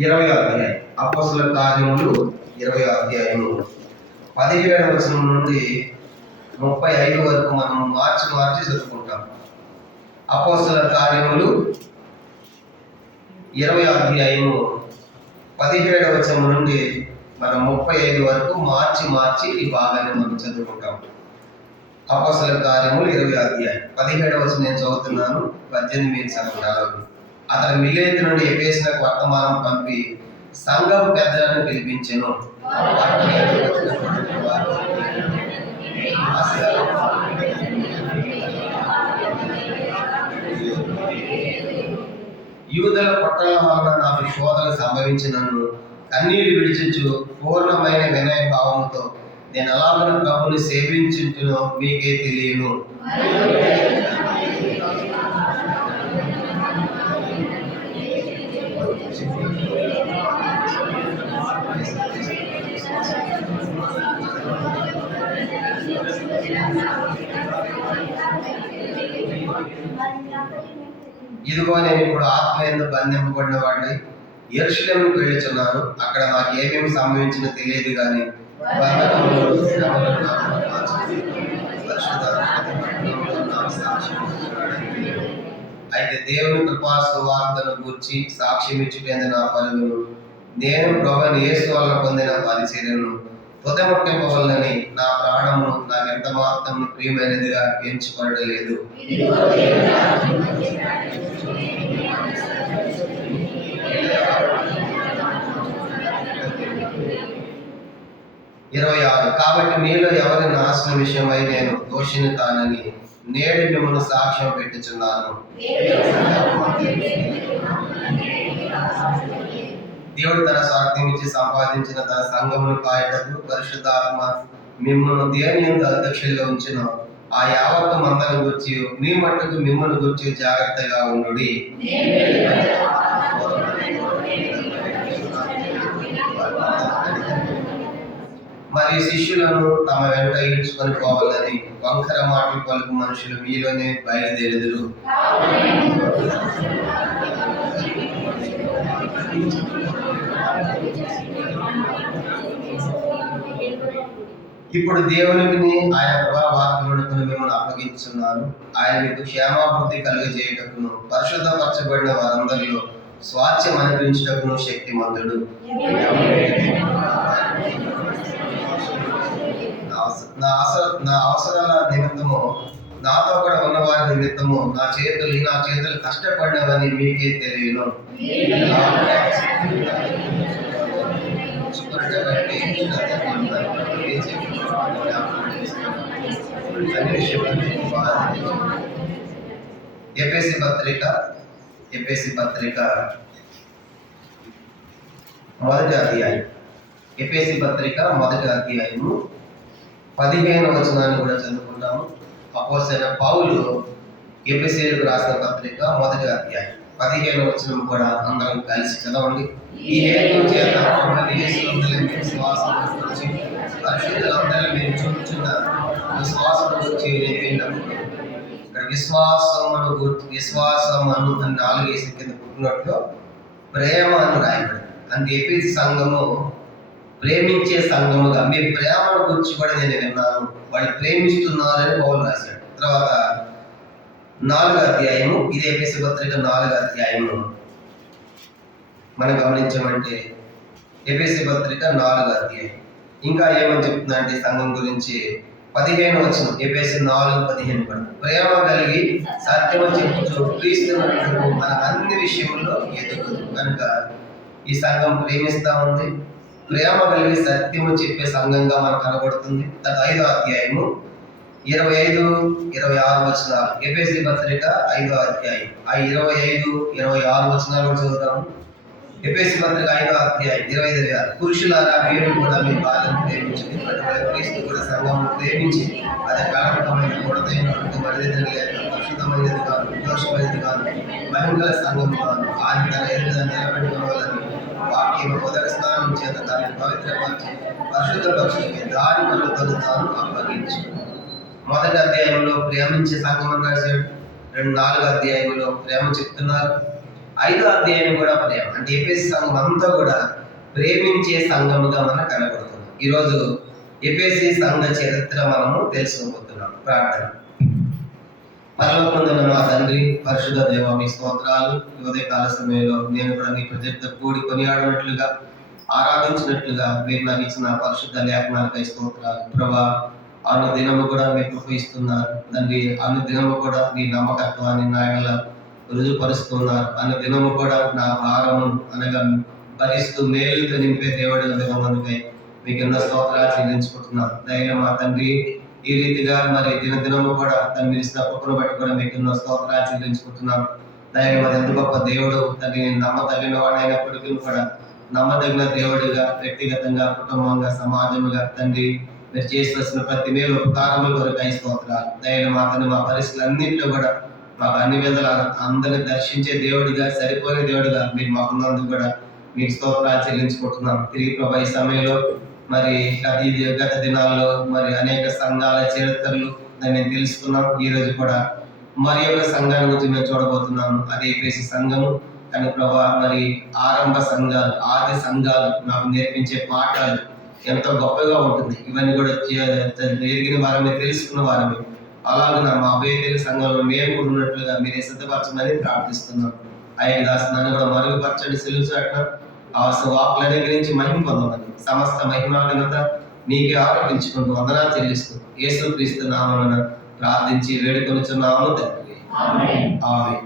20వ అధ్యాయం అపోస్తలుల కార్యములు 20వ అధ్యాయము 17వ వచనం నుండి 35 వరకు మనం మార్చి చదువుకుంటాం. అపోస్తలుల కార్యములు 20వ అధ్యాయము 17వ వచనం నుండి మనం 35 వరకు మార్చి ఈ భాగాన్ని మనం చదువుకుంటాం. అపోస్తలుల కార్యములు 20వ అధ్యాయం 17వ వచనం నేను చదువుతున్నాను. 18 మీరు చదవండి. అతను మిలేతు నుండి ఎఫెసునకు వర్తమానం పంపి సంఘం పెద్దలను పిలిపించెను. యూదుల పట్టణం వలన నాకు శోధన సంభవించినను కన్నీరు విడిచుచు పూర్ణమైన వినయ భావంతో నేను అలాగ ప్రభుని సేవించుంటునో మీకే తెలియను. ఇదిగో నేను ఇప్పుడు ఆత్మ యందు బంధింపబడిన వాడిని యెరూషలేముకు వెళ్ళుచున్నాను. అక్కడ నాకు ఏమేమి సంభవించినో తెలియదు కానీ అయితే దేవుని కృపా సువార్తను గూర్చి సాక్ష్యం ఇచ్చుటేందు నా పలువురు నేను ప్రభువైన యేసు వలన పొందిన పరిచర్యను తుదముట్టింపవలనని నా ప్రాణమును నాకు ఎంత మాత్రం ప్రియమైనదిగా ఎంచుకొనలేదు. 26 కాబట్టి మీలో ఎవరి నాశనం విషయమై నేను దోషిని కానని నేడు మిమ్మల్ని సాక్ష్యం పెట్టుచున్నాను. దేవుడు తన స్వార్థం ఇచ్చి సంపాదించిన తన సంఘమును కాయటకు పరిశుద్ధాత్మ మిమ్మల్ని దేని యందు అధ్యక్షులుగా ఉంచిన ఆ యావత్తు మందను గురించి మీ మట్టుకు మిమ్మల్ని గురించి జాగ్రత్తగా ఉండుడి. మరి శిష్యులను తమ వెంట ఈడ్చుకొని పోవాలని వంకర మాటలు పలుకు మనుషులు మీలోనే బయలుదేరుదురు. ఇప్పుడు దేవునికి ఆయన ప్రభావాత్మకును మిమ్మల్ని అప్పగించున్నాను. ఆయన మీకు క్షేమాభివృద్ధి కలుగజేయుటకును పరిశుద్ధపరచబడిన వారందరిలో స్వాస్థ్యం అనిపించుటకును శక్తిమంతుడు. నా అవసరాల నిమిత్తము నాతో కూడా ఉన్నవారి నిమిత్తము నా చేతులు కష్టపడినవని మీకే తెలియను. ఎఫెసీ పత్రిక మొదటి అధ్యాయము 15వ వచనాన్ని కూడా చదువుకుంటాము. అపోస్తలుడైన పౌలు ఎఫెసీయులకు రాసిన పత్రిక మొదటి అధ్యాయం 15వ వచనం కూడా అందరం కలిసి చదవండి. ఈ హేతు చేత పరిశుద్ధులందరూ మీరు చూపుచున్న విశ్వాసం గురించి విశ్వాసము అని 4 వేసి కింద పుట్టినట్లు ప్రేమ అని రాయబడింది. అంటే ఎఫెసీ సంఘము ప్రేమించే సంఘముగా మీ ప్రేమను గురించి కూడా నేను విన్నాను, వాళ్ళు ప్రేమిస్తున్నారని పౌలు రాశాడు. తర్వాత 4వ అధ్యాయము, ఇది ఎఫెసీ పత్రిక 4వ అధ్యాయము మనం గమనించమంటే ఎఫెసీ పత్రిక 4వ అధ్యాయం ఇంకా ఏమని చెప్తుందంటే సంఘం గురించి 15వ వచనం ఎఫెసీ 4:15 కూడా ప్రేమ కలిగి సత్యము చెప్పుచు క్రీస్తు మన అన్ని విషయంలో ఎదుగుదు. కనుక ఈ సంఘం ప్రేమిస్తా ఉంది, ప్రేమ కలిగి సత్యము చెప్పే సంఘంగా మనకు కనబడుతుంది. 5వ అధ్యాయము 25-26 వచనాలు ఎఫెసీ పత్రిక 5వ అధ్యాయం 25-26 వచనాలు కూడా చదువుతాము. ఎఫెసీ పత్రిక 5వ అధ్యాయం 25 పురుషులారా మీరు కూడా మీ భార్యను ప్రేమించండి, క్రీస్తు కూడా సంఘమును ప్రేమించి అది కళకమైన కొడతైనటువంటి మర్యాదలు లేక పరిశుద్ధమైనది కాదు, నిర్దోషమైనది కాదు, మహిళల సంఘం కాదు, ఆయన తన ఎదుట నిలబెట్టుకోవాలని వాక్యం మొదటి స్థానం చేత దాన్ని పవిత్రపరిచి పరిశుద్ధపరచుటకే దాని వల్ల తాను అప్పగించు. మొదటి అధ్యాయంలో ప్రేమించే సంఘం అని రాశాడు. 4వ అధ్యాయంలో ప్రేమ చెప్తున్నారు. 5వ అధ్యాయం కూడా ప్రేమ. అంటే ఎఫెసీ సంఘం అంతా కూడా ప్రేమించే సంఘముగా మనకు కనబడుతుంది. ఈరోజు ఎఫెసీ సంఘ చరిత్ర మనము తెలుసుకోబోతున్నాం. ప్రార్థన. పరలోకమందున్న మా తండ్రి, పరిశుద్ధ దేవ, మీ స్తోత్రాలు. ఉదయకాల సమయంలో నేను కూడా మీ ప్రజలతో కూడి కొనియాడినట్లుగా, ఆరాధించినట్లుగా మీరు నాకు ఇచ్చిన పరిశుద్ధ లేఖనాలకై స్తోత్రాలు. ప్రభా, దినము కూడా మీరు కృప ఇస్తున్నారు తండ్రి. దినము కూడా మీ నమ్మకత్వాన్ని నా ఎడల రుజుపరుస్తున్నారు. దినము కూడా నా భారము అనగా భరిస్తూ మేలుతో నింపే దేవుడి దినముకై మీకు ఎన్నో స్తోత్రాలు చెల్లించుకుంటున్నాను. దైవం మా తండ్రి, ఈ రీతిగా మరి దినము కూడా తను మీరు ఇచ్చిన కృపను బట్టి కూడా మీకు ఎన్నో స్తోత్రాలు చెల్లించుకుంటున్నాను. దైవం అది ఎంత గొప్ప దేవుడు తండ్రి. నమ్మదగిన వాడైనప్పటికీ కూడా నమ్మదగిన దేవుడిగా, వ్యక్తిగతంగా, కుటుంబంగా, సమాజముగా తండ్రి మీరు చేసిన ప్రతి మేలు ఉపకారముల కొరకు స్తోత్రాలు. దైవం మా తండ్రి, మా పరిస్థితులన్నింటిలో కూడా మాకు అన్ని విధాల అందరిని దర్శించే దేవుడిగా, సరిపోయిన దేవుడిగా మీరు మాకున్నందుకు కూడా మీకు స్తోత్రాలు చెల్లించుకుంటున్నాం. తిరిగి ప్రభా ఈ సమయంలో మరి గత దినాల్లో మరి అనేక సంఘాల చరిత్రలు మేము తెలుసుకున్నాం. ఈ రోజు కూడా మరి ఒక సంఘాన్ని గురించి మేము చూడబోతున్నాము. అది ఎఫెసీ సంఘము. కానీ ప్రభా మరి ఆరంభ సంఘాలు, ఆది సంఘాలు నాకు నేర్పించే పాఠాలు ఎంతో గొప్పగా ఉంటుంది. ఇవన్నీ కూడా ఎరిగిన వారమే, తెలుసుకున్న వారమే. అలాగే మా అభ్యర్థి సంఘంలో మేము కూడా ఉన్నట్లుగా మీరే సిద్ధపరచమని ప్రార్థిస్తున్నాం. ఆయన దాసనాన్ని కూడా మరుగుపరచండి. సెలువు చాటున వాకులనే గురించి మహిమ పొందమని, సమస్త మహిమ ఘనత నీకే ఆరోపించుకుంటూ వందనాలు చెల్లిస్తూ యేసుక్రీస్తు నామమున ప్రార్థించి వేడుకొనుచున్నాము తండ్రి. ఆమేన్.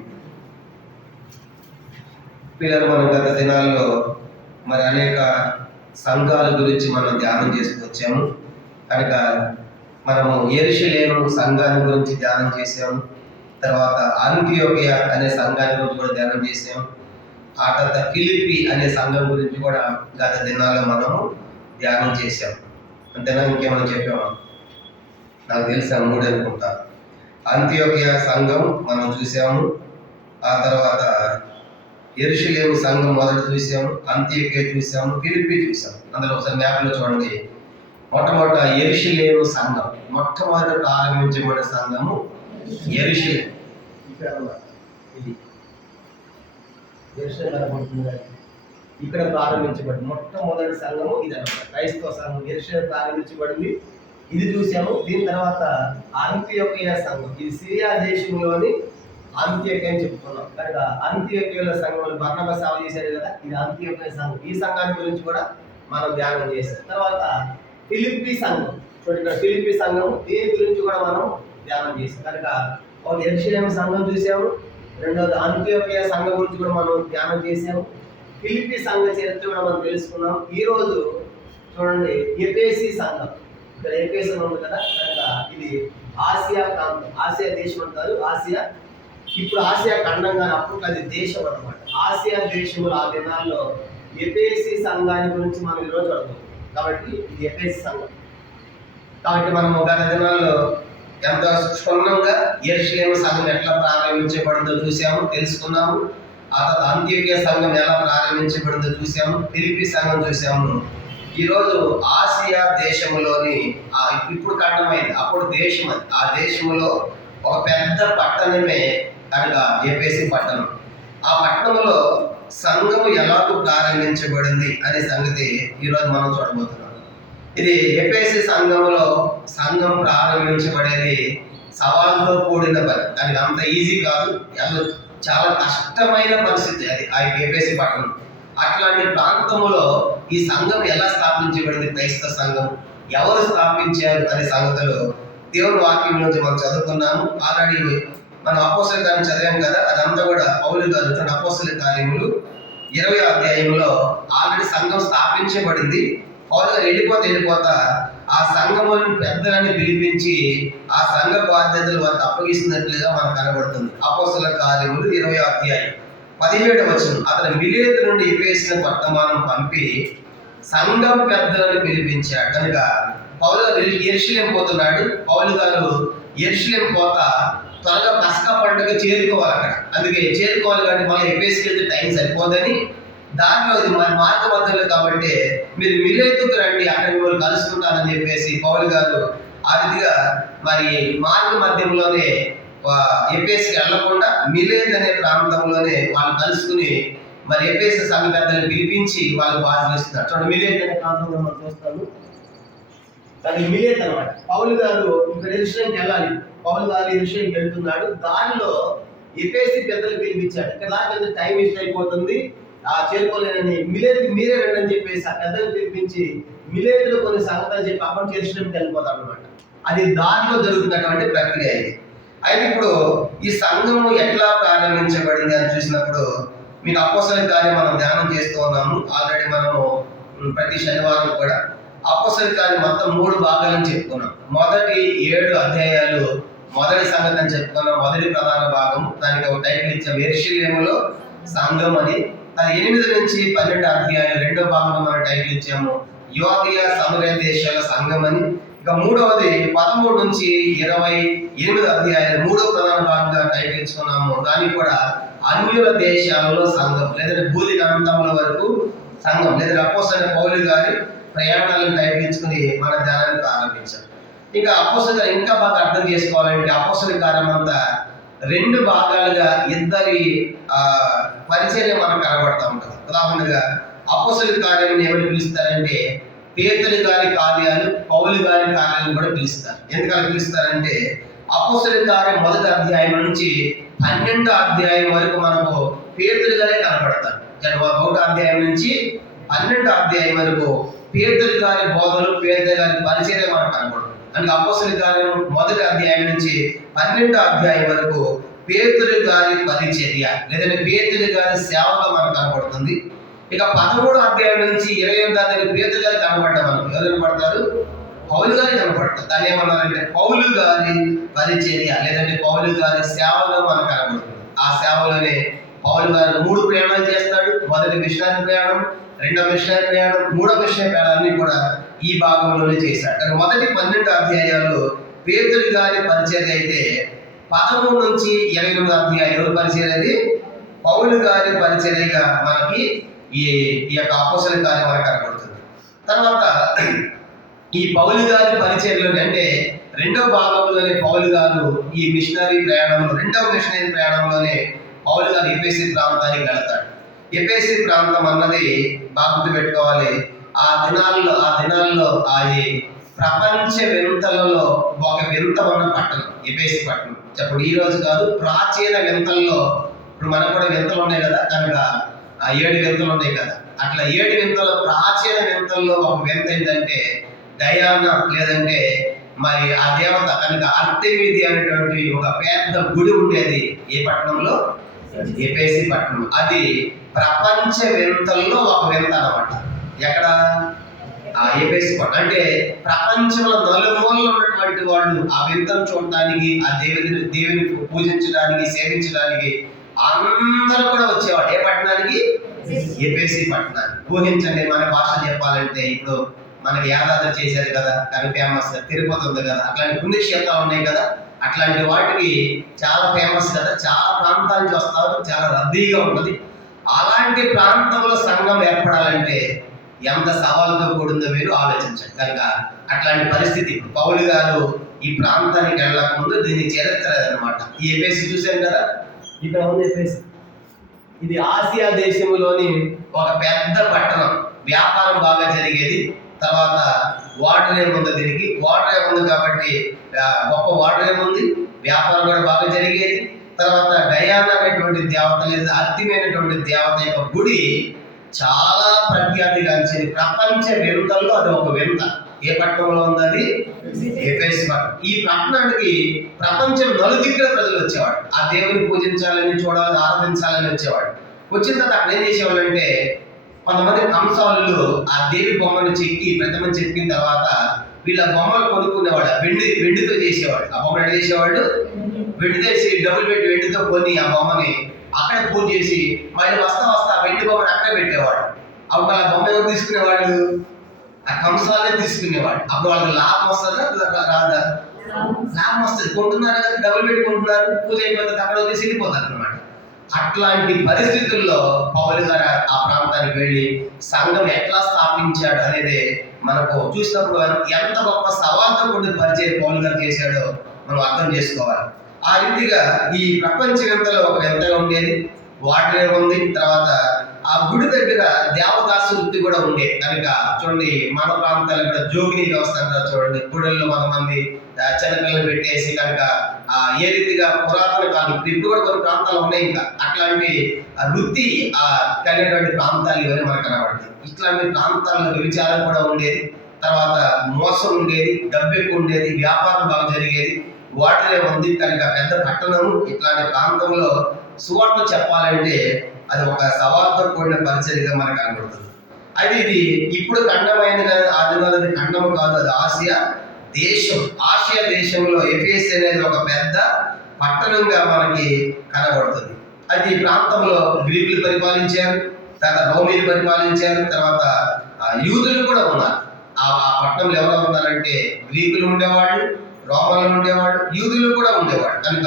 పిల్లలు, మన గత దినాల్లో మరి అనేక సంఘాల గురించి మనం ధ్యానం చేస్తూ వచ్చాము. కనుక మనము యెరూషలేము సంఘాన్ని గురించి ధ్యానం చేసాము. తర్వాత అంతియోకియ అనే సంఘాన్ని గురించి కూడా ధ్యానం చేసాము. ఆ తర్వాత ఫిలిప్పి అనే సంఘం గురించి కూడా గత దినాల్లో మనము ధ్యానం చేసాము. అంతేనా? ఇంకేమైనా చెప్పామా? నాకు తెలిసి 3 అనుకుంటా. అంతియోకియ సంఘం మనం చూసాము. ఆ తర్వాత యెరూషలేము సంఘం మొదట చూసాము, అంతియోకియ చూసాము, ఫిలిప్పి చూసాము. అందులో ఒకసారి మ్యాప్లో చూడండి. మొట్టమొదట యెరూషలేము సంఘం, మొట్టమొదట ప్రారంభించబడిన సంఘము యెరూషలేము. ఇక్కడ ప్రారంభించబడింది మొట్టమొదటి సంఘము ఇది అన్నమాట. క్రైస్తవ సంఘం యెరూషలేము ప్రారంభించబడింది. ఇది చూసాము. దీని తర్వాత అంతియోకియ సంఘం, ఇది సిరియా దేశంలోని అంత్యోకియ అని చెప్పుకున్నాం. కనుక అంత్యోకియలో సంఘంలో బర్నబా సేవ చేశారు కదా, ఇది అంత్యోకియ సంఘం. ఈ సంఘాన్ని గురించి కూడా మనం ధ్యానం చేసాం. తర్వాత ఫిలిప్పి సంఘం, చూడండి ఫిలిప్పి సంఘం, దీని గురించి కూడా మనం ధ్యానం చేసాం. కనుక ఒక యెరూషలేము సంఘం చూసాము, రెండవది అంత్యోకియ సంఘం గురించి కూడా మనం ధ్యానం చేసాము. ఫిలిప్పి సంఘ చరిత్ర కూడా మనం తెలుసుకున్నాం. ఈ రోజు చూడండి ఎఫెసీ సంఘం, ఇక్కడ ఎఫెసీ ఉంది కదా. కనుక ఇది ఆసియా ప్రాంతం, ఆసియా దేశం అంటారు. ఆసియా, ఇప్పుడు ఆసియా ఖండం కానీ అప్పుడు అది దేశం అన్నమాట. ఆసియా దేశంలో ఆ దినాల్లో ఎఫెసీ సంఘాన్ని గురించి మనం ఈరోజు అడుగుతాం. కాబట్టి ఇది ఎఫెసీ సంఘం. కాబట్టి మనము గత దినాల్లో ఎంతో క్షుణ్ణంగా యెరూషలేము సంఘం ఎట్లా ప్రారంభించబడిందో చూసాము, తెలుసుకున్నాము. ఆ తర్వాత అంత్యోకియ సంఘం ఎలా ప్రారంభించబడిందో చూసాము, ఫిలిప్పి సంఘం చూసాము. ఈరోజు ఆసియా దేశంలోని ఇప్పుడు ఖండమైంది, అప్పుడు దేశం అది. ఆ దేశంలో ఒక పెద్ద పట్టణమే కనుక ఎఫెసీ పట్టణం. ఆ పట్టణంలో సంఘము ఎలాగూ ప్రారంభించబడింది అనే సంగతి ఈరోజు మనం చూడబోతున్నాం. ఇది ఎఫెసీ సంఘంలో సంఘం ప్రారంభించబడేది సవాల్తో కూడిన పని. దానికి అంత ఈజీ కాదు, చాలా కష్టమైన పరిస్థితి అది ఆ ఎఫెసీ పట్టణం. అట్లాంటి ప్రాంతంలో ఈ సంఘం ఎలా స్థాపించబడింది, క్రైస్తవ సంఘం ఎవరు స్థాపించారు అనే సంగతులు దేవుని వాక్యం నుంచి మనం చదువుకున్నాము. ఆల్రెడీ మనం అపోస్తల కార్యం చదివాం కదా. అదంతా కూడా పౌలు గారు అపోస్తల కార్యములు 20వ అధ్యాయంలో ఆల్రెడీ సంఘం స్థాపించబడింది. పౌలు గారు వెళ్ళిపోతా ఆ సంఘములను పెద్దలని పిలిపించి ఆ సంఘ బాధ్యతలు వారికి అప్పగిస్తున్నట్లుగా మనకు కనబడుతుంది. అపోస్తల కార్యములు 20వ అధ్యాయం 17వ వచనం. అతను మిలేతు నుండి ఎఫెసీ వర్తమానం పంపి సంఘం పెద్దలను పిలిపించాడు. కనుక పౌలు గారు యెరూషలేము పోతున్నాడు. పౌలు గారు యెరూషలేము పోతా త్వరగా పస్కా పండుగ చేరుకోవాలి అక్కడ. అందుకే చేరుకోవాలి కాబట్టి మళ్ళీ ఎఫెసీకి వెళ్తే టైం సరిపోదని దాంట్లో ఇది మరి మార్గ మధ్యలో కాబట్టి మీరు మిలేతుకు రండి, అక్కడ మిమ్మల్ని కలుసుకుంటానని చెప్పేసి పౌలు గారు ఆ రీతిగా మరి మార్గ మధ్యంలోనే ఎఫెసుకి వెళ్లకుండా మిలేత్ అనే ప్రాంతంలోనే వాళ్ళు కలుసుకుని మరి ఎఫెసు సంఘ పెద్దల్ని పిలిపించి వాళ్ళకి భాషలు ఇస్తున్నారు. చూడండి, మిలేత్ అనే ప్రాంతంలో మనం చూస్తాము. అది మిలేత్ అనమాట. పౌలు గారు ఇక్కడ ఎరుషలేముకి వెళ్ళాలి. పౌలు గారు ఎరుషలేముకి వెళ్తున్నాడు. దారిలో ఎఫెసు పెద్దలు పిలిపించాడు. ఇక్కడ దాకా టైం వేస్ట్ అయిపోతుంది, చేరుకోలేనని మిలేత్ మీరే వెళ్ళని చెప్పేసి ఆ పెద్దలు పిలిపించి మిలేతులో కొన్ని సంగతులు చెప్పి అప్పటి ఎరుషలేముకి వెళ్ళిపోతాడు అనమాట. అది దారిలో జరుగుతున్నటువంటి ప్రక్రియ ఇది. అయితే ఇప్పుడు ఈ సంఘము ఎట్లా ప్రారంభించబడింది అని చూసినప్పుడు మీకు అపోస్తలుల కార్యం మనం ధ్యానం చేస్తూ ఉన్నాము. ఆల్రెడీ మనము ప్రతి శనివారం కూడా అపోస్తలుల కార్యం మొత్తం 3 భాగాలను చెప్పుకున్నాం. మొదటి 7 అధ్యాయాలు మొదటి సంగతి అని చెప్పుకున్నాం. మొదటి ప్రధాన భాగం, దానికి ఒక టైటిల్ ఇచ్చాం, యెరూషలేములో సంఘం అని. 8 నుంచి 12 అధ్యాయాలు రెండో భాగంలో మనం టైటిల్ ఇచ్చాము, యోధియా సమరయ దేశాల సంఘం అని. ఇక మూడవది 13 నుంచి 28 అధ్యాయాలు మూడో ప్రధాన భాగంగా టైటిల్ ఇచ్చుకున్నాము. దానికి కూడా అన్యుల దేశాలలో సంఘం, లేదంటే భూది అంతముల వరకు సంఘం, లేదా అపోస్తలుడైన పౌలు గారి ప్రయాణాలను టైటిల్ ఇచ్చుకుని మన ధ్యానాన్ని ప్రారంభించాం. ఇంకా అపోస్తలులు ఇంకా బాగా అర్థం చేసుకోవాలంటే అపోస్తలుల కార్యం అంతా 2 భాగాలుగా ఇద్దరి పరిచర్య మనకు కనబడతా ఉంటుంది. ఉదాహరణగా అపోస్తలుల కార్యం ఏమని పిలుస్తారంటే పేతురు గారి కార్యాలు, పౌలు గారి కార్యాలను కూడా పిలుస్తారు. ఎందుకలా పిలుస్తారంటే అపోస్తలుల కార్యం మొదటి అధ్యాయం నుంచి 12వ అధ్యాయం వరకు మనకు పేతురు గారే కనబడతారు. 1వ అధ్యాయం నుంచి 12వ అధ్యాయం వరకు పేతురు గారి బోధనలు, పేతురు గారి పరిచర్య మనకు కనబడుతుంది. అంటే అపోస్తలుల కార్యం మొదటి అధ్యాయం నుంచి 12వ అధ్యాయం వరకు పేతురు గారి పరిచర్య, లేదంటే పేతురు గారి సేవగా మనకు కనబడుతుంది. ఇక 13వ అధ్యాయం నుంచి 28వ అధ్యాయం పేతురు గారు కనబడ్డా మనకు ఎవరు కనబడతారు? పౌలు గారు కనబడతారు. దాన్ని ఏమన్నారంటే పౌలు గారి పరిచర్య, లేదంటే పౌలు గారి సేవగా మనకు కనబడుతుంది. ఆ సేవలోనే పౌలు గారు 3 ప్రయాణాలు చేస్తాడు. మొదటి మిషనరీ ప్రయాణం, రెండవ మిషనరీ ప్రయాణం, మూడవ మిషనరీ ప్రయాణాన్ని కూడా ఈ భాగంలోనే చేశాడు. కానీ మొదటి 12 అధ్యాయాలు పేతురు గారి పరిచర్య అయితే 13 నుంచి 28 అధ్యాయం ఎవరి పరిచర్య? అది పౌలు గారి పరిచర్యగా మనకి ఈ యొక్క అపోస్తలుల కార్యం మనకు కనబడుతుంది. తర్వాత ఈ పౌలు గారి పరిచర్యలో అంటే 2వ భాగంలోనే పౌలు గారు ఈ మిషనరీ ప్రయాణంలో, 2వ మిషనరీ ప్రయాణంలోనే పౌలు గారు ఎఫెసు ప్రాంతానికి వెళతాడు. ఎఫెసు ప్రాంతం అన్నది బాగా గుర్తుపెట్టుకోవాలి. ఆ దినాల్లో అది ప్రపంచ వింతలలో ఒక వింత ఉన్న పట్టణం ఎఫెసు పట్టణం. చెప్పండి, ఈ రోజు కాదు, ప్రాచీన వింతల్లో ఇప్పుడు మనకు కూడా వింతలు ఉన్నాయి కదా, కనుక 7 వింతలు ఉన్నాయి కదా, అట్లా 7 వింతలు ప్రాచీన వింతల్లో ఒక వింత ఏంటంటే డయానా, లేదంటే మరి ఆ దేవత కనుక అర్తెమిది అనేటువంటి ఒక పెద్ద గుడి ఉండేది ఏ పట్టణంలో? ఎఫెసు పట్టణం. అది ప్రపంచ వింతల్లో ఒక వింత అన్నమాట. ఎక్కడ? ఆ ఎఫెసు పట్టణం. అంటే ప్రపంచంలో నలుమూలలో ఉన్నటువంటి వాళ్ళు ఆ వింతను చూడటానికి, ఆ దేవుని పూజించడానికి, సేవించడానికి అందరూ కూడా వచ్చేవాడు. ఏ పట్టణానికి? ఎఫెసు పట్టణానికి. ఊహించండి, మన భాష చెప్పాలంటే ఇప్పుడు మనకి యాదాద్రి చేశారు కదా, కానీ ఫేమస్. తిరుపతి ఉంది కదా, అట్లాంటి పుణ్యక్షేత్రాలు ఉన్నాయి కదా, అట్లాంటి వాటికి చాలా ఫేమస్ కదా, చాలా ప్రాంతాల నుంచి వస్తారు, చాలా రద్దీగా ఉంటుంది. అలాంటి ప్రాంతంలో సంఘం ఏర్పడాలంటే ఎంత సవాలుతో కూడిందో మీరు ఆలోచించండి. కనుక అట్లాంటి పరిస్థితి పౌలు గారు ఈ ప్రాంతానికి వెళ్ళక ముందు దీని చరిత్ర అనమాట. ఈ ఎఫెసు చూశాను కదా, ఇక్కడ ఉంది ఎఫెసు. ఇది ఆసియా దేశంలోని ఒక పెద్ద పట్టణం. వ్యాపారం బాగా జరిగేది. తర్వాత వాటర్ ఏముంది, దీనికి వాటర్ ఏముంది కాబట్టి గొప్ప వాటర్ ఏముంది, వ్యాపారం కూడా బాగా జరిగేది. తర్వాత డయానా అనేటువంటి దేవత, లేదా అర్థమైనటువంటి దేవత యొక్క గుడి చాలా ప్రఖ్యాతిగాంచింది. ప్రపంచ వింతల్లో అది ఒక వింత. ఏ పట్టణంలో ఉంది? అది ఎఫెసు పట్టణం. ఈ పట్టణానికి ప్రపంచం నలుదిక్కుల ప్రజలు వచ్చేవాడు. ఆ దేవుని పూజించాలని, చూడాలని, ఆరాధించాలని వచ్చేవాడు. వచ్చిన తర్వాత అక్కడ ఏం చేసేవాళ్ళు అంటే కొంతమంది కంసాలు ఆ దేవి బొమ్మను చెక్కి ప్రతిమను చెక్కిన తర్వాత వీళ్ళ బొమ్మలు కొనుక్కునేవాడు. వెండితో చేసేవాడు. ఆ బొమ్మను ఎక్కడ చేసేవాడు? వెండి చేసి డబుల్ పెట్టి వెండితో కొని ఆ బొమ్మని అక్కడే పూజ చేసి మళ్ళీ వస్తా వెండి బొమ్మని అక్కడే పెట్టేవాడు. అప్పుడు మళ్ళీ బొమ్మ ఎవరు తీసుకునేవాడు? ఆ కంసాలే తీసుకునేవాడు. అప్పుడు వాళ్ళకి లాభం వస్తుందా రాదా? లాభం వస్తుంది. కొంటున్నారు కదా, డబుల్ పెట్టి కొంటున్నారు, పూజ అయిపోతుంది, అక్కడ వదిలేసి వెళ్ళిపోతారు అనమాట. అట్లాంటి పరిస్థితుల్లో పౌలు గారు ఆ ప్రాంతానికి వెళ్ళి సంఘం ఎట్లా స్థాపించాడు అనేది మనకు చూసినప్పుడు ఎంత గొప్ప సవాల్తో కూడిన పరిచయం పౌలు గారు చేశాడో మనం అర్థం చేసుకోవాలి. ఆ రీతిగా ఈ ప్రపంచ వింతలో ఒక వింతగా ఉండేది, వాటర్ ఉంది. తర్వాత ఆ గుడి దగ్గర దేవదాసు వృత్తి కూడా ఉండేది. కనుక చూడండి, మన ప్రాంతాల్లో కూడా జోగిని వ్యవస్థ అంటారు చూడండి. గుడుల్లో కొంతమంది చిన్నపిల్లలు పెట్టేసి కనుక ఏ రీతిగా పురాతన కాలం, ఇప్పుడు కూడా కొన్ని ప్రాంతాలు ఉన్నాయి. ఇంకా అట్లాంటి వృత్తి కలిగినటువంటి ప్రాంతాలు ఇవన్నీ మనకు కనబడతాయి. ఇట్లాంటి ప్రాంతాల్లో వ్యభిచారం కూడా ఉండేది, తర్వాత మోసం ఉండేది, డబ్బు ఎక్కువ ఉండేది, వ్యాపారం బాగా జరిగేది, వాటర్ ఉంది. కనుక పెద్ద పట్టణము ఇట్లాంటి ప్రాంతంలో సువార్త చెప్పాలంటే అది ఒక సవాల్తో కూడిన పరిచర్యగా మనకు కనబడుతుంది. అయితే ఇది ఇప్పుడు ఖండమైన అది ఖండము కాదు, అది ఆసియా దేశం. ఆసియా దేశంలో ఎఫెసు అనేది ఒక పెద్ద పట్టణంగా మనకి కనబడుతుంది. అయితే ఈ ప్రాంతంలో గ్రీకులు పరిపాలించారు, తర్వాత రోమీలు పరిపాలించారు, తర్వాత యూదులు కూడా ఉన్నారు. ఆ పట్టణంలో ఎవరు ఉన్నారంటే గ్రీకులు ఉండేవాళ్ళు, రోమన్లు ఉండేవాడు, యూదులు కూడా ఉండేవాడు. కనుక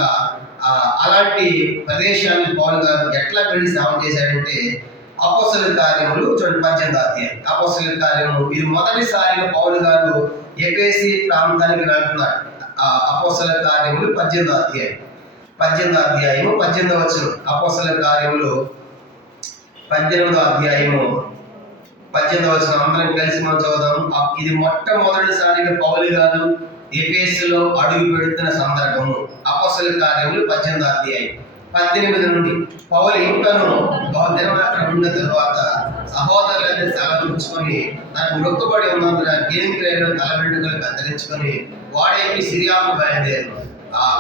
అలాంటి ప్రదేశాన్ని పౌలు గారు ఎట్లా వెళ్ళి సేవ చేశాడంటే అపోస్తలుల కార్యములు చూడండి 18వ అధ్యాయం. అపోస్తలుల కార్యము ఇది మొదటిసారిగా పౌలు గారు ఎఫెసు ప్రాంతానికి వెళ్తున్నారు. అపోస్తలుల కార్యములు 18వ అధ్యాయం 18వ వచనం. అపోస్తలుల కార్యములు 18వ అధ్యాయము 18వ వచనం అందరం కలిసి మనం చదువుదాం. ఇది మొట్టమొదటిసారిగా పౌలు గారు ఎఫెసులో అడుగు పెడుతున్న సందర్భము. అపోస్తలుల కార్యములు 18వ అధ్యాయం 18 నుండి. పౌలు ఇంకను బహుదినం అక్కడ ఉన్న తరువాత సహోదరులని తలపించుకొని నాకు మొక్కుబడి ఉన్నందున కేంద్రీయులు తల వెంట్రుకలు కత్తిరించుకొని వాడేకి సిరియాకు బయలుదేరు.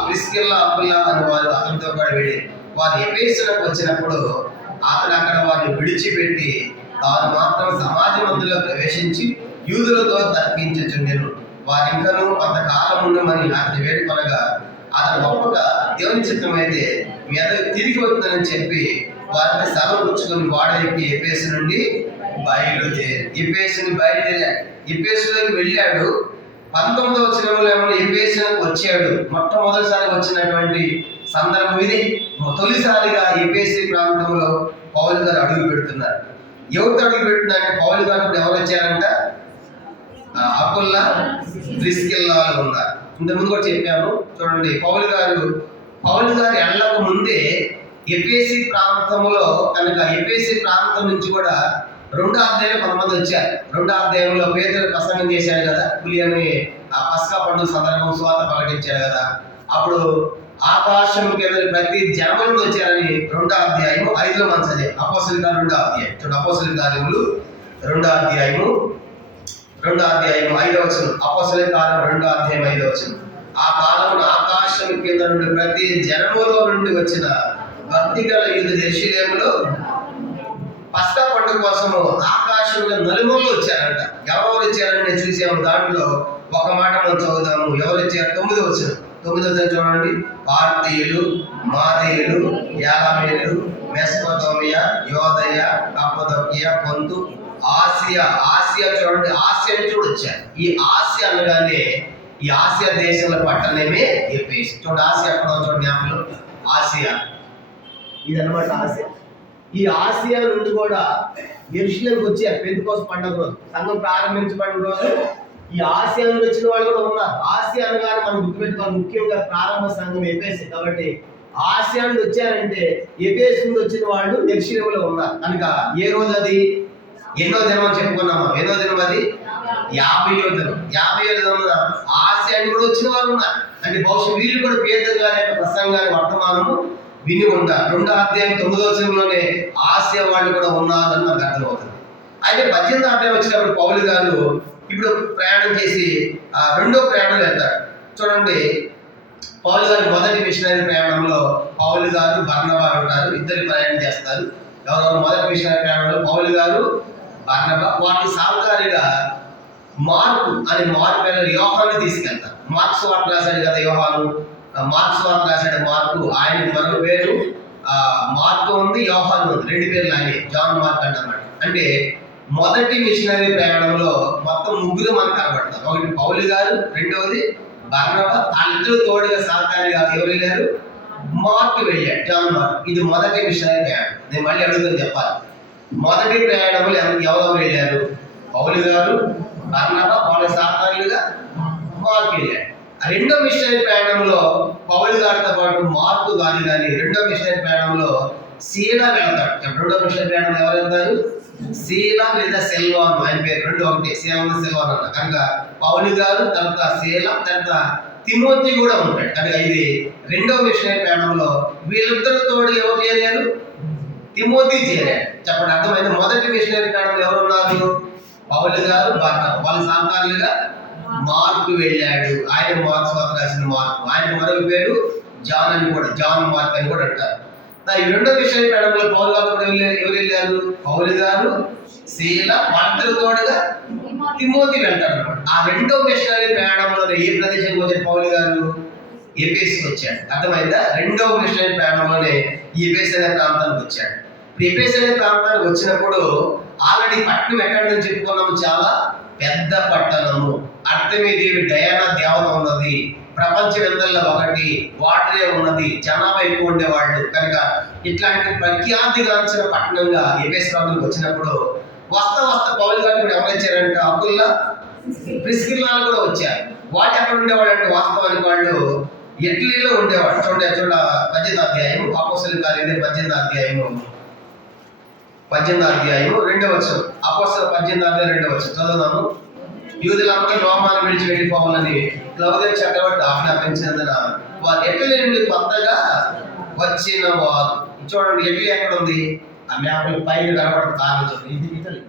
ప్రిస్కిల్లా అకుల్లా అని వారు అతనితో కూడా వెళ్ళి వారు ఎఫెసులకు వచ్చినప్పుడు అతడు అక్కడ వారిని విడిచిపెట్టి తాను మాత్రం సమాజ మందులో ప్రవేశించి యూదులతో తర్కించుచుండెను. వారి ఇంకను కొంతకాలం ఉండమని అతని వేడుకొనగా అతను గొప్పగా దేవుని చిత్తమైతే మీ అందరికి తిరిగి వస్తుందని చెప్పి వారిని సెలవు పుచ్చుకొని వాడెక్కి ఎఫెసు నుండి బయలుదేరాడు. ఎఫెసులోకి వెళ్ళాడు. 19వ వచనంలో ఎఫెసులోకి వచ్చాడు. మొట్టమొదటిసారిగా వచ్చినటువంటి సందర్భం ఇది. తొలిసారిగా ఎఫెసు ప్రాంతంలో పౌలు గారు అడుగు పెడుతున్నారు. ఎవరితో అడుగు పెడుతున్నారంటే పౌలు గారు ఇప్పుడు ఎవరు వచ్చారంట? అకుల్లా, ప్రిస్కిల్లా ఉన్నారు. ఇంతకుముందు కూడా చెప్పాము చూడండి. పౌలు గారు వెళ్ళక ముందే ఎఫెసు ప్రాంతంలో కనుక ఎఫెసు ప్రాంతం నుంచి కూడా 2వ అధ్యాయంలో కొంతమంది వచ్చారు. 2వ అధ్యాయంలో పేతురు ప్రసంగం చేశాడు కదా, పులియని పస్కా పండుగ సందర్భం సువార్త ప్రకటించాడు కదా. అప్పుడు ఆకాశం కింద ప్రతి జనముల నుండి వచ్చారని 2వ అధ్యాయము 5లో మనం చదివాం. అపోస్తలుల కార్యములు 2వ అధ్యాయం చూడండి. అపోస్తలుల కార్యములు 2వ అధ్యాయము 5వ వచనం. అపోస్తలుల కార్యము 2వ అధ్యాయం 5వ వచనం. ఆ కాలమున ఆకాశం కింద నుండి ప్రతి జనములో నుండి వచ్చిన భక్తి గల యూదులు యెరూషలేములో పస్కా పండుగ కోసము ఆకాశంలో నలుమూలలు వచ్చారంట. ఎవరు వచ్చారని నేను చూసాము. దాంట్లో ఒక మాట మనం చదువుదాము. ఎవరు వచ్చారు? 9వ వచనం చూడండి. పార్థీయులు, మాదీయులు, యాలామీయులు, మెసొపొతామియా, యోదయ, కప్పదొకియా, పొంతు, ఆసియా చూడండి. ఆసియా చూడు వచ్చారు. ఈ ఆసియా అనగానే ఈ ఆసియా దేశంలో పట్టణమే ఎఫెసు. చూడండి ఆసియా ఎక్కడ చూడండి జ్ఞాపకం. ఆసియా ఇదన్నమాట ఆసియా. ఈ ఆసియా నుండి కూడా యెరూషలేముకి వచ్చారు పెంతెకోస్తు పండుగ రోజు, సంఘం ప్రారంభించబడిన రోజు. ఈ ఆసియా నుండి వచ్చిన వాళ్ళు కూడా ఉన్నారు. ఆసియా అనగానే మనం గుర్తుపెట్టుకోవాలి, ముఖ్యంగా ప్రారంభ సంఘం ఎఫెసు కాబట్టి ఆసియా నుండి వచ్చారంటే ఎఫెసు నుండి వచ్చిన వాళ్ళు యెరూషలేములో ఉన్నారు. కనుక ఏ రోజు అది ఎన్నో దినం అని చెప్పుకున్నాము. ఎన్నో దినం అది 50వ దినం. 50వ దినం ఆసియా నుండి కూడా వచ్చిన వాళ్ళు ఉన్నారు. అంటే బహుశా వీళ్ళు కూడా పేదలు గారి యొక్క ప్రసంగాన్ని వర్తమానము విని ఉంటారు. 2వ అధ్యాయం 9వ వచనంలోనే ఆసియా వాళ్ళు కూడా ఉన్నారని మనకు అర్థమవుతుంది. అయితే 18వ అధ్యాయం వచ్చినప్పుడు పౌలు గారు ఇప్పుడు ప్రయాణం చేసి 2వ ప్రయాణం వెళ్తాడు. చూడండి పౌలు గారు మొదటి మిషనరీ ప్రయాణంలో పౌలు గారు, బర్నబా ఉంటారు. ఇద్దరు ప్రయాణం చేస్తారు. ఎవరెవరు? మొదటి మిషనరీ ప్రయాణంలో పౌలు గారు, బర్నబా. వాటి సహకారిగా మార్కు అనే పేరు యోహాను తీసుకెళ్తారు. మార్క్స్ వార్త రాశాడు కదా యోహాను. మార్క్స్ వార్త రాశాడు మార్కు. ఆయన మరొక పేరు మార్కు ఉంది, యోహాను ఉంది. 2 పేర్లు ఆయన, జాన్ మార్క్ అన్నమాట. అంటే మొదటి మిషనరీ ప్రయాణంలో మొత్తం 3 మనకు కనబడతారు. ఒకటి పౌలు గారు, రెండవది బర్నబా. వాళ్ళిద్దరూ తోడుగా సహకారిగా ఎవరు వెళ్ళారు? మార్క్ వెళ్ళాడు, జాన్ మార్క్. ఇది మొదటి మిషనరీ ప్రయాణం. నేను మళ్ళీ అడుగుతాను చెప్పాలి. మొదటి ప్రయాణంలో ఎవరెవరు వెళ్ళారు? పౌలు గారు, బర్నబా, వాళ్ళ సహకారులుగా మార్క్ వెళ్ళాడు. రెండో మిషనరీ ప్రయాణంలో పౌలు గారితో పాటు మార్కు గారు కానీ రెండో మిషనరీ ప్రయాణంలో సీలా వెళ్తాడు. రెండో మిషనరీ ప్రయాణంలో ఎవరు వెళ్తారు? సీలా లేదా సెల్వాన్, ఆయన పేరు రెండు ఒకటి, సీలా సెల్వాన్ అన్న. కనుక పౌలు గారు, తర్వాత సీలా, తర్వాత తిమోతి కూడా ఉంటాడు. కనుక ఇది రెండో మిషనరీ ప్రయాణంలో వీళ్ళిద్దరితో ఎవరు చేరారు? తిమోతి చేరాడు. చెప్పండి, అర్థమైంది. మొదటి మిషనరీ ప్రయాణంలో ఎవరు ఉన్నారు? పౌలు గారు, బర్నబా. వాళ్ళ సహకారులుగా మార్కు వెళ్ళాడు. ఆయన మార్కు స్వార్థ రాసిన మార్కు. ఆయన మరొక పేరు జాన్ అని కూడా, జాన్ మార్క్ అని కూడా అంటారు. ఈ రెండో మిషనరీ ప్రయాణంలో పౌలు గారు కూడా ఎవరు వెళ్ళారు? పౌలు గారు, శీల, వాళ్ళతో తోడుగా తిమోతి వెళ్తారు అనమాట. ఆ రెండో మిషనరీ ప్రయాణంలో ఏ ప్రదేశానికి వచ్చాడు పౌలు గారు? ఎఫెసుకి వచ్చాడు. అర్థమైందా? రెండవ మిషనరీ ప్రయాణంలోనే ఈ ఎఫెసు అనే ప్రాంతానికి వచ్చాడు. ఎఫెసు అనే ప్రాంతానికి వచ్చినప్పుడు ఆల్రెడీ పట్టణం ఎక్కడి నుంచి చెప్పుకున్నాము? చాలా పెద్ద పట్టణము. అర్తమీదేవి డయానా దేవత ఉన్నది. ప్రపంచవ్యాప్తంగా ఒకటి, వాటరే ఉన్నది, జనాభా ఎక్కువ ఉండేవాళ్ళు. కనుక ఇట్లాంటి ప్రఖ్యాతిగాంచిన పట్టణంగా ఎఫెసు ప్రాంతానికి వచ్చినప్పుడు వస్తా పౌలు గారు కూడా ఎవరు వచ్చారంటే అకుల్లా, ప్రిస్కిల్లా కూడా వచ్చారు. వాటి ఎక్కడ ఉండేవాళ్ళు అంటే వాస్తవానికి వాళ్ళు ఇటలీలో ఉండేవాడు. చూడ 18వ అధ్యాయము, అపోస్తలుల కార్యాలు 18వ అధ్యాయము 2వ వచనం. అపోస్తలుల 18వ అధ్యాయం 2వ వచనం చదువుదాము. యూదులందరూ రోమాను విడిచి వెళ్ళిపోవాలని క్లౌదియ చక్రవర్తి ఆజ్ఞాపించినందున వారు ఇటలీ నుండి కొత్తగా వచ్చిన వారు. చూడండి, ఇటలీ ఎక్కడ ఉంది? ఆ మ్యాప్లు పైన కనబడుతుంది. కారణం ఇది ఇటలీ,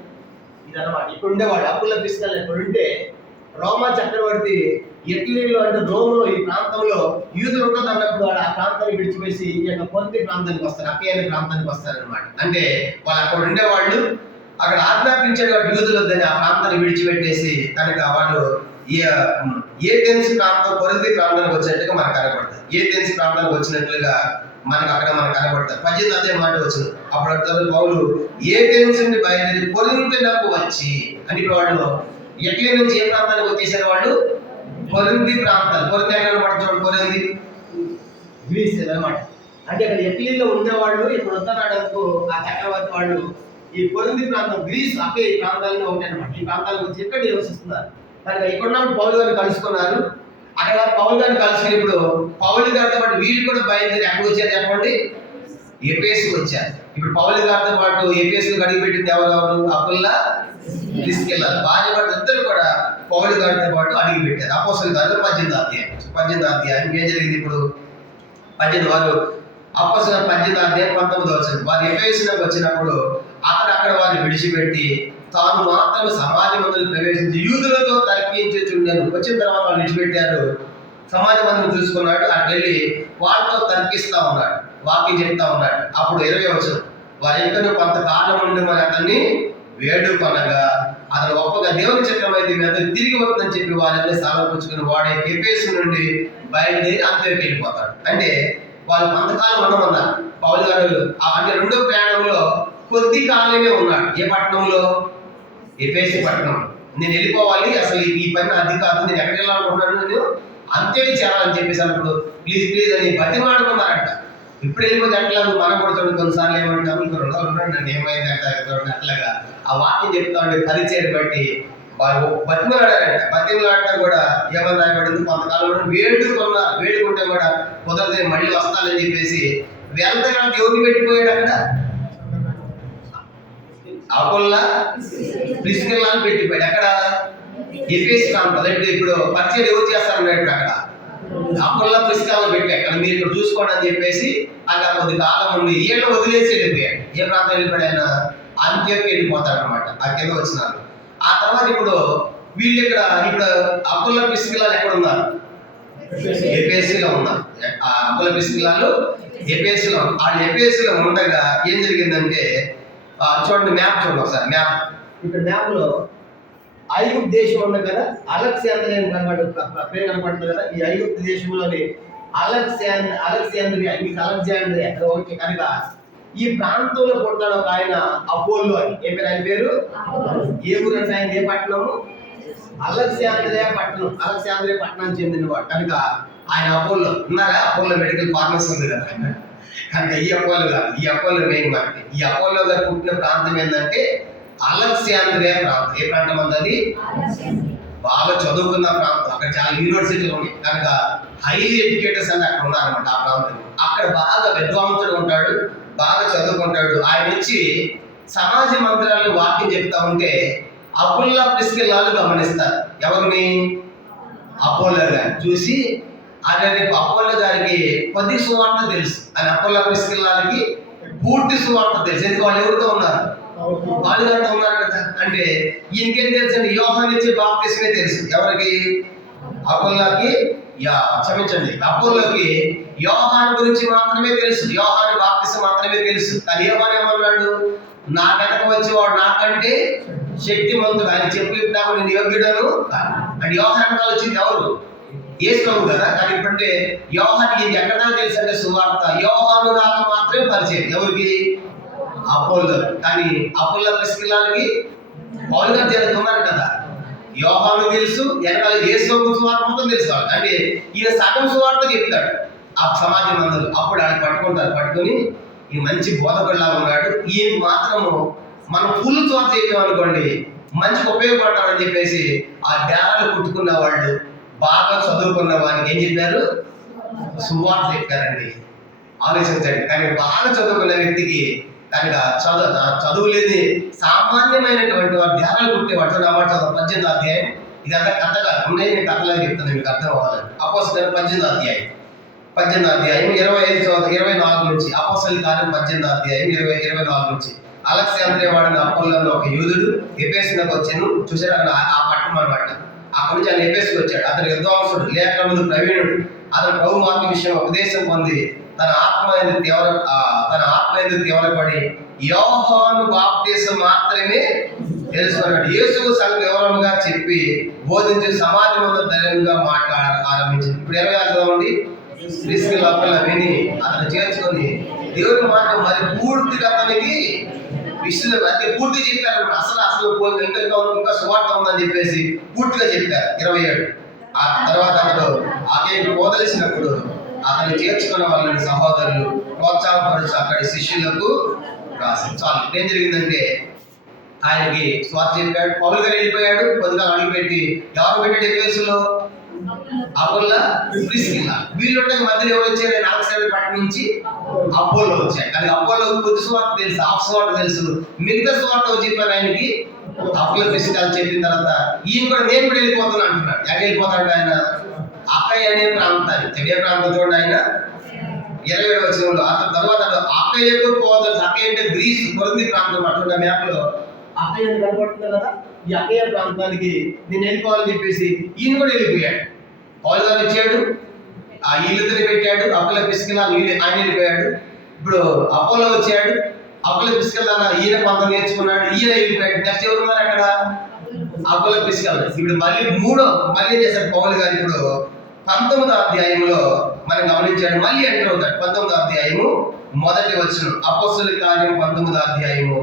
ఇది అన్నమాట. ఇప్పుడు ఉండేవాడు అప్పుల పిస్తలు ఎప్పుడుంటే రోమా చక్రవర్తి ఇటలీలో అంటే రోమ్లో ఈ ప్రాంతంలో యూదులు ఉన్నది అన్నప్పుడు వాడు ఆ ప్రాంతాన్ని విడిచిపెట్టి ఈ యొక్క పొంది ప్రాంతానికి వస్తారు, అక్కయ్య ప్రాంతానికి వస్తారనమాట. అంటే వాళ్ళు అక్కడ ఉండేవాళ్ళు, అక్కడ ఆజ్ఞాపించే యూదులు వద్దని ఆ ప్రాంతాన్ని విడిచిపెట్టేసి కనుక వాళ్ళు ఏథెన్స్ ప్రాంతం, కొరింథీ ప్రాంతానికి వచ్చినట్టుగా మనకు కనబడుతుంది. ఏథెన్స్ ప్రాంతానికి వచ్చినట్లుగా మనకు కనబడతారు. 18వ అధ్యాయం మాట వచ్చింది. అప్పుడు పౌలు ఏథెన్స్ నుండి బయలుదేరి కొరింథీలకు వచ్చి, అంటే ఇప్పుడు వాళ్ళు ఇటలీ నుంచి ఏ ప్రాంతానికి వచ్చేసారు? వాళ్ళు కొరింథీ ప్రాంతాలు. కొరింథీ ఎక్కడ పడుతుంది? కొరింథీ గ్రీస్ అన్నమాట. అంటే అక్కడ ఇటలీలో ఉండేవాళ్ళు ఇప్పుడు ఉత్తరాడకు ఆ చక్రవర్తి వాళ్ళు ఈ కొరింథీ ప్రాంతం, గ్రీస్, అక్కడ ఈ ప్రాంతాల్లో ఉంటాయి అనమాట. ఈ ప్రాంతాలకు వచ్చి ఇక్కడ నివసిస్తున్నారు. కనుక ఇక్కడ పౌలు గారిని కలుసుకున్నారు. అక్కడ పౌలు గారిని కలిసి ఇప్పుడు పౌలు గారితో పాటు వీళ్ళు కూడా బయలుదేరి ఎక్కడ వచ్చారు చెప్పండి? ఎఫెసుకు వచ్చారు. ఇప్పుడు పౌలు గారితో పాటు ఎఫెసుకు అడుగుపెట్టింది ఎవరెవరు? అకుల్లా, ప్రిస్కిల్లా, భార్య భర్త ఇద్దరు కూడా పౌలు గారితో పాటు అడిగి పెట్టారు. అపోస్తలుల కార్యాలు 18వ అధ్యాయం ఏం జరిగింది? ఇప్పుడు 18 వారు అపోస్తలుల 18వ అధ్యాయం 19వ వచనం. వారు ఎఫెసులోకి వచ్చినప్పుడు అక్కడ వారిని విడిచిపెట్టి తాను మాత్రం సమాజ మందిరం ప్రవేశించి యూదులతో తర్కించుచుండెను. వచ్చిన తర్వాత వాళ్ళు విడిచిపెట్టారు. సమాజ మందిరం చూసుకున్నాడు. అక్కడికి వెళ్ళి వాళ్ళతో తర్కిస్తా ఉన్నాడు, వాక్యం చెప్తా ఉన్నాడు. అప్పుడు 20వ వచనం. వారి ఇంకా కొంతకాలం నుండి మరి అతన్ని వేడుకొనగా అతను గొప్పగా దేవుని చిత్రం అయితే మీ అందరూ తిరిగి వస్తుందని చెప్పి వారిని సాగపుచ్చుకుని వాడే ఎఫెసు నుండి బయలుదేరి అంత్యోక్యకి వెళ్ళిపోతాడు. అంటే వాళ్ళు కొంతకాలం ఉండమన్నారు. పౌలు గారు అంటే రెండో ప్రయాణంలో కొద్ది కాలమే ఉన్నాడు. ఏ పట్టణంలో? ఎఫెసు పట్టణం. నేను వెళ్ళిపోవాలి, అసలు ఈ పని అది కాదు, నేను ఎక్కడికి వెళ్ళాలనుకుంటున్నాను, నేను అంత్యోక్య చేరాలని చెప్పేసి అప్పుడు ప్లీజ్ అని బతిమాడుకున్నారంట. ఇప్పుడు వెళ్ళిపోతే అట్లా మనం కూడా చూడండి, కొన్నిసార్లు ఏమంటాము, ఇంకా 2 రోజులు ఉండండి, నన్ను ఏమైంది అంటే అట్లాగా ఆ వాక్యం చెప్తా ఉండే పరిచయం బట్టి వాళ్ళు బతిమలాడారంట. బతిమలాడటా కూడా ఏమని రాయబడింది? కొంతకాలం వేడుకుంటే కూడా కుదరదు, మళ్ళీ వస్తానని చెప్పేసి వెళ్తానంటే ఎవరిని పెట్టిపోయాడు అక్కడ? Aquila, Priscilla పెట్టిపోయాడు. అక్కడ ఎఫెసు ప్రాంతం. ఇప్పుడు పరిచయం ఎవరు చేస్తారన్నాడు? అక్కడ అకుల్లా, ప్రిస్కిల్లా పెట్టి అక్కడ మీరు ఇక్కడ చూసుకోండి అని చెప్పేసి అక్కడ కొద్ది కాలం ఉండి ఏళ్ళు వదిలేసి వెళ్ళిపోయాడు. ఏ ప్రాంతం వెళ్ళిపోయాడు? ఆయన అంత్యోక్యకి వెళ్ళిపోతాడు అనమాట. ఆ కింద వచ్చినారు. ఆ తర్వాత ఇప్పుడు వీళ్ళు ఇప్పుడు అకుల్లా, ప్రిస్కిల్లా ఎక్కడ ఉన్నారు? ఎఫెసులో ఉన్నారు. అకుల్లా, ప్రిస్కిల్లాలు ఎఫెసులో. వాళ్ళు ఎఫెసులో ఉండగా ఏం జరిగిందంటే చూడండి, మ్యాప్ చూడండి ఒకసారి. మ్యాప్ ఇక్కడ మ్యాప్లో ఐగుప్తు దేశం ఉంది కదా, అలెగ్జాండ్రియా పేరు కనపడుతుంది కదా. ఈ ఐగుప్తు దేశంలోని అలెగ్జాండ్రియా ఒకటి. కనుక ఈ ప్రాంతంలో పుట్టాడు ఒక ఆయన అపోల్లో అని. ఏ పేరు ఆయన పేరు? ఏ ఊరు అంటే ఆయన? ఏ పట్టణము? అలెగ్జాండ్రియా పట్టణానికి చెందినవాడు. కనుక ఆయన అపోల్లో ఉన్నారా? అపోల్లో మెడికల్ ఫార్మసీ ఉంది కదా. కనుక ఈ అపోల్లో మెయిన్ మనకి. ఈ అపోల్లో పుట్టిన ప్రాంతం ఏంటంటే అలెగ్జాండ్రియా ప్రాంతం. ఏ ప్రాంతం ఉంది అది? బాగా చదువుకున్న ప్రాంతం, అక్కడ చాలా యూనివర్సిటీలు ఉన్నాయి కనుక హైలీ ఎడ్యుకేటర్స్ అని అక్కడ ఉన్నారన్నమాట. ఆ ప్రాంతం అక్కడ బాగా విద్వాంసుడు ఉంటాడు, బాగా చదువుకుంటాడు. ఆయన వచ్చి సమాజ మందిరాలు వాక్యం చెప్తా ఉంటే అపోల్లో ప్రిస్కిల్లాలు గమనిస్తారు. ఎవరిని? అపోల్లో గారు చూసి అదే అపోల్లో గారికి కొద్ది సువార్త తెలుసు, అని అపోల్లో ప్రిస్కిల్లాలకి పూర్తి సువార్త తెలుసు. ఎందుకు? వాళ్ళు ఎవరితో ఉన్నారు? వాళ్ళతో ఉన్నారు కదా. అంటే ఈయనకేం తెలుసు అండి? యోహాను ఇచ్చే బాప్తిస్మే తెలుసు. ఎవరికి? అపోల్లోకి. క్షమించండి, అపోల్లోకి యోహాను గురించి మాత్రమే తెలుసు, యోహాను బాప్తిసం మాత్రమే తెలుసు. కానీ యోహాను ఏమన్నాడు? నా వెనక వచ్చేవాడు నాకంటే శక్తిమంతుడు, ఆయన చెప్పిస్తాము నేను యోగ్యుడను. అంటే యోహాను వచ్చింది ఎవరు? యేసు కదా. కానీ ఇప్పుడంటే యోహాను ఇది ఎక్కడ తెలుసు అంటే సువార్త యోహాను దాకా మాత్రమే పరిచయం. ఎవరికి? అపోల్లో. కానీ అపోల్లో ప్రిస్కిల్లాలకి పౌలు గారు జరుగుతున్నారు కదా. యోహాను తెలుసు, వెనకాల యేసు సువార్త మొత్తం తెలుసు. అంటే ఈయన సగం సువార్త చెప్తాడు ఆ సమాజ మందులు. అప్పుడు ఆయన పట్టుకుంటారు, పట్టుకుని ఈ మంచి బోధకుడిలాగా ఉన్నాడు, ఈయన మాత్రము మనం ఫుల్ సువార్త చెప్పామనుకోండి మంచిగా ఉపయోగపడతామని చెప్పేసి ఆ ధ్యానాలు కుట్టుకున్న వాళ్ళు, బాగా చదువుకున్న వారికి ఏం చెప్పారు? సువార్త చెప్పారండి. ఆలోచించండి. కానీ బాగా చదువుకున్న వ్యక్తికి కనుక చదువు లేని సామాన్యమైనటువంటి వారు ధ్యానాలు కుట్టేవాడు. అన్నమాట 18వ అధ్యాయం. ఇదంతా కథగా ఉన్నాయి, నేను కథలా చెప్తాను మీకు అర్థం అవ్వాలని. అపోస్తలుల 18వ అధ్యాయం 24 నుంచి. అపోస్తలుల కార్యం 18వ అధ్యాయం 24 నుంచి. అలెగ్జాంద్రియ వాడిన అపోల్లో ఒక యూదుడు ఎఫెసుకు వచ్చాను. చూసారు ఆ పట్టణం అన్నమాట. అక్కడి నుంచి ఆయన ఎఫెసుకు వచ్చాడు. అతని విద్వాంసుడు, లేఖనములు ప్రవీణుడు. అతను ప్రభు వాక్య విషయం ఉపదేశం పొంది తన ఆత్మ ఎందుకు తీవ్రపడి యోహాను బాప్తిసం మాత్రమే తెలుసుకున్నాడు. యేసు సంగతి వివరంగా చెప్పి బోధించి సమాజంలో ధైర్యంగా మాట్లాడ ఆరంభించింది. ఇప్పుడు 26 ప్రిస్కిల్లా విని అతను చేర్చుకొని దేవుని మాట మరి పూర్తిగా అతనికి విషయం అంటే పూర్తి చెప్పారు. అసలు ఇంకా సువార్త ఉందని చెప్పేసి పూర్తిగా చెప్పారు. 27. ఆ తర్వాత అతడు ఆమెకు బోధలిసినప్పుడు అతన్ని చేర్చుకున్న వాళ్ళని సహోదరులు ప్రోత్సాహపరుచు అక్కడి శిష్యులకు రాశారు. చాలు. ఏం జరిగిందంటే ఆయనకి స్వార్థ చెప్పాడు. పౌలు గారు వెళ్ళిపోయాడు. కొద్దిగా అడుగు పెట్టి ఎవరు పెట్టాడు ఎఫెసులో? అపోల్లో ప్రిస్కిల్లా. వీళ్ళుంటే మధ్యలో ఎవరు వచ్చారు? అలెగ్జాంద్రియ పట్టణం నుంచి అపోల్లో వచ్చాయి. కానీ అపోల్లో కొద్ది స్వార్థ తెలుసు, హాఫ్ స్వార్థ తెలుసు. మిగతా స్వార్థ చెప్పారు ఆయనకి. అపోల్లో ప్రిస్కిల్లా చెప్పిన తర్వాత ఈయన కూడా నేను కూడా వెళ్ళిపోతాను అంటున్నాడు. ఎక్కడ వెళ్ళిపోతాడు ఆయన? అక్కయ్య అనే ప్రాంతానికి. ఏ ప్రాంతం చూడండి ఆయన 27వ వచనంలో. అతని తర్వాత అక్కయ్యకు పోవచ్చు. అక్కయ్య అంటే గ్రీస్, కొరింథీ ప్రాంతం. అటువంటి మ్యాప్ లో అక్కయ్య కనబడుతుంది కదా. ఈ అక్కయ్య ప్రాంతానికి నేను వెళ్ళిపోవాలని చెప్పేసి ఈయన కూడా వెళ్ళిపోయాడు. పౌలు గారు వచ్చాడు, ఆ వీళ్ళిద్దరిని పెట్టాడు. అపోల్లో ప్రిస్కిల్లా ఆయన వెళ్ళిపోయాడు. ఇప్పుడు అపోల్లో వచ్చాడు, అపోల్లో ప్రిస్కిల్లా ఈయన కొంత నేర్చుకున్నాడు, ఈయన వెళ్ళిపోయాడు. నెక్స్ట్ ఎవరు ఉన్నారు అక్కడ? అపోల్లో ప్రిస్కిల్లా. ఇప్పుడు మళ్ళీ ఏం చేశారు పౌలు గారు? ఇప్పుడు 19వ అధ్యాయంలో మనం గమనించాడు. మళ్ళీ ఎంటర్ అవుతాడు. 19వ అధ్యాయము 1వ వచనం. అపోస్తలుల కార్యం 19వ అధ్యాయము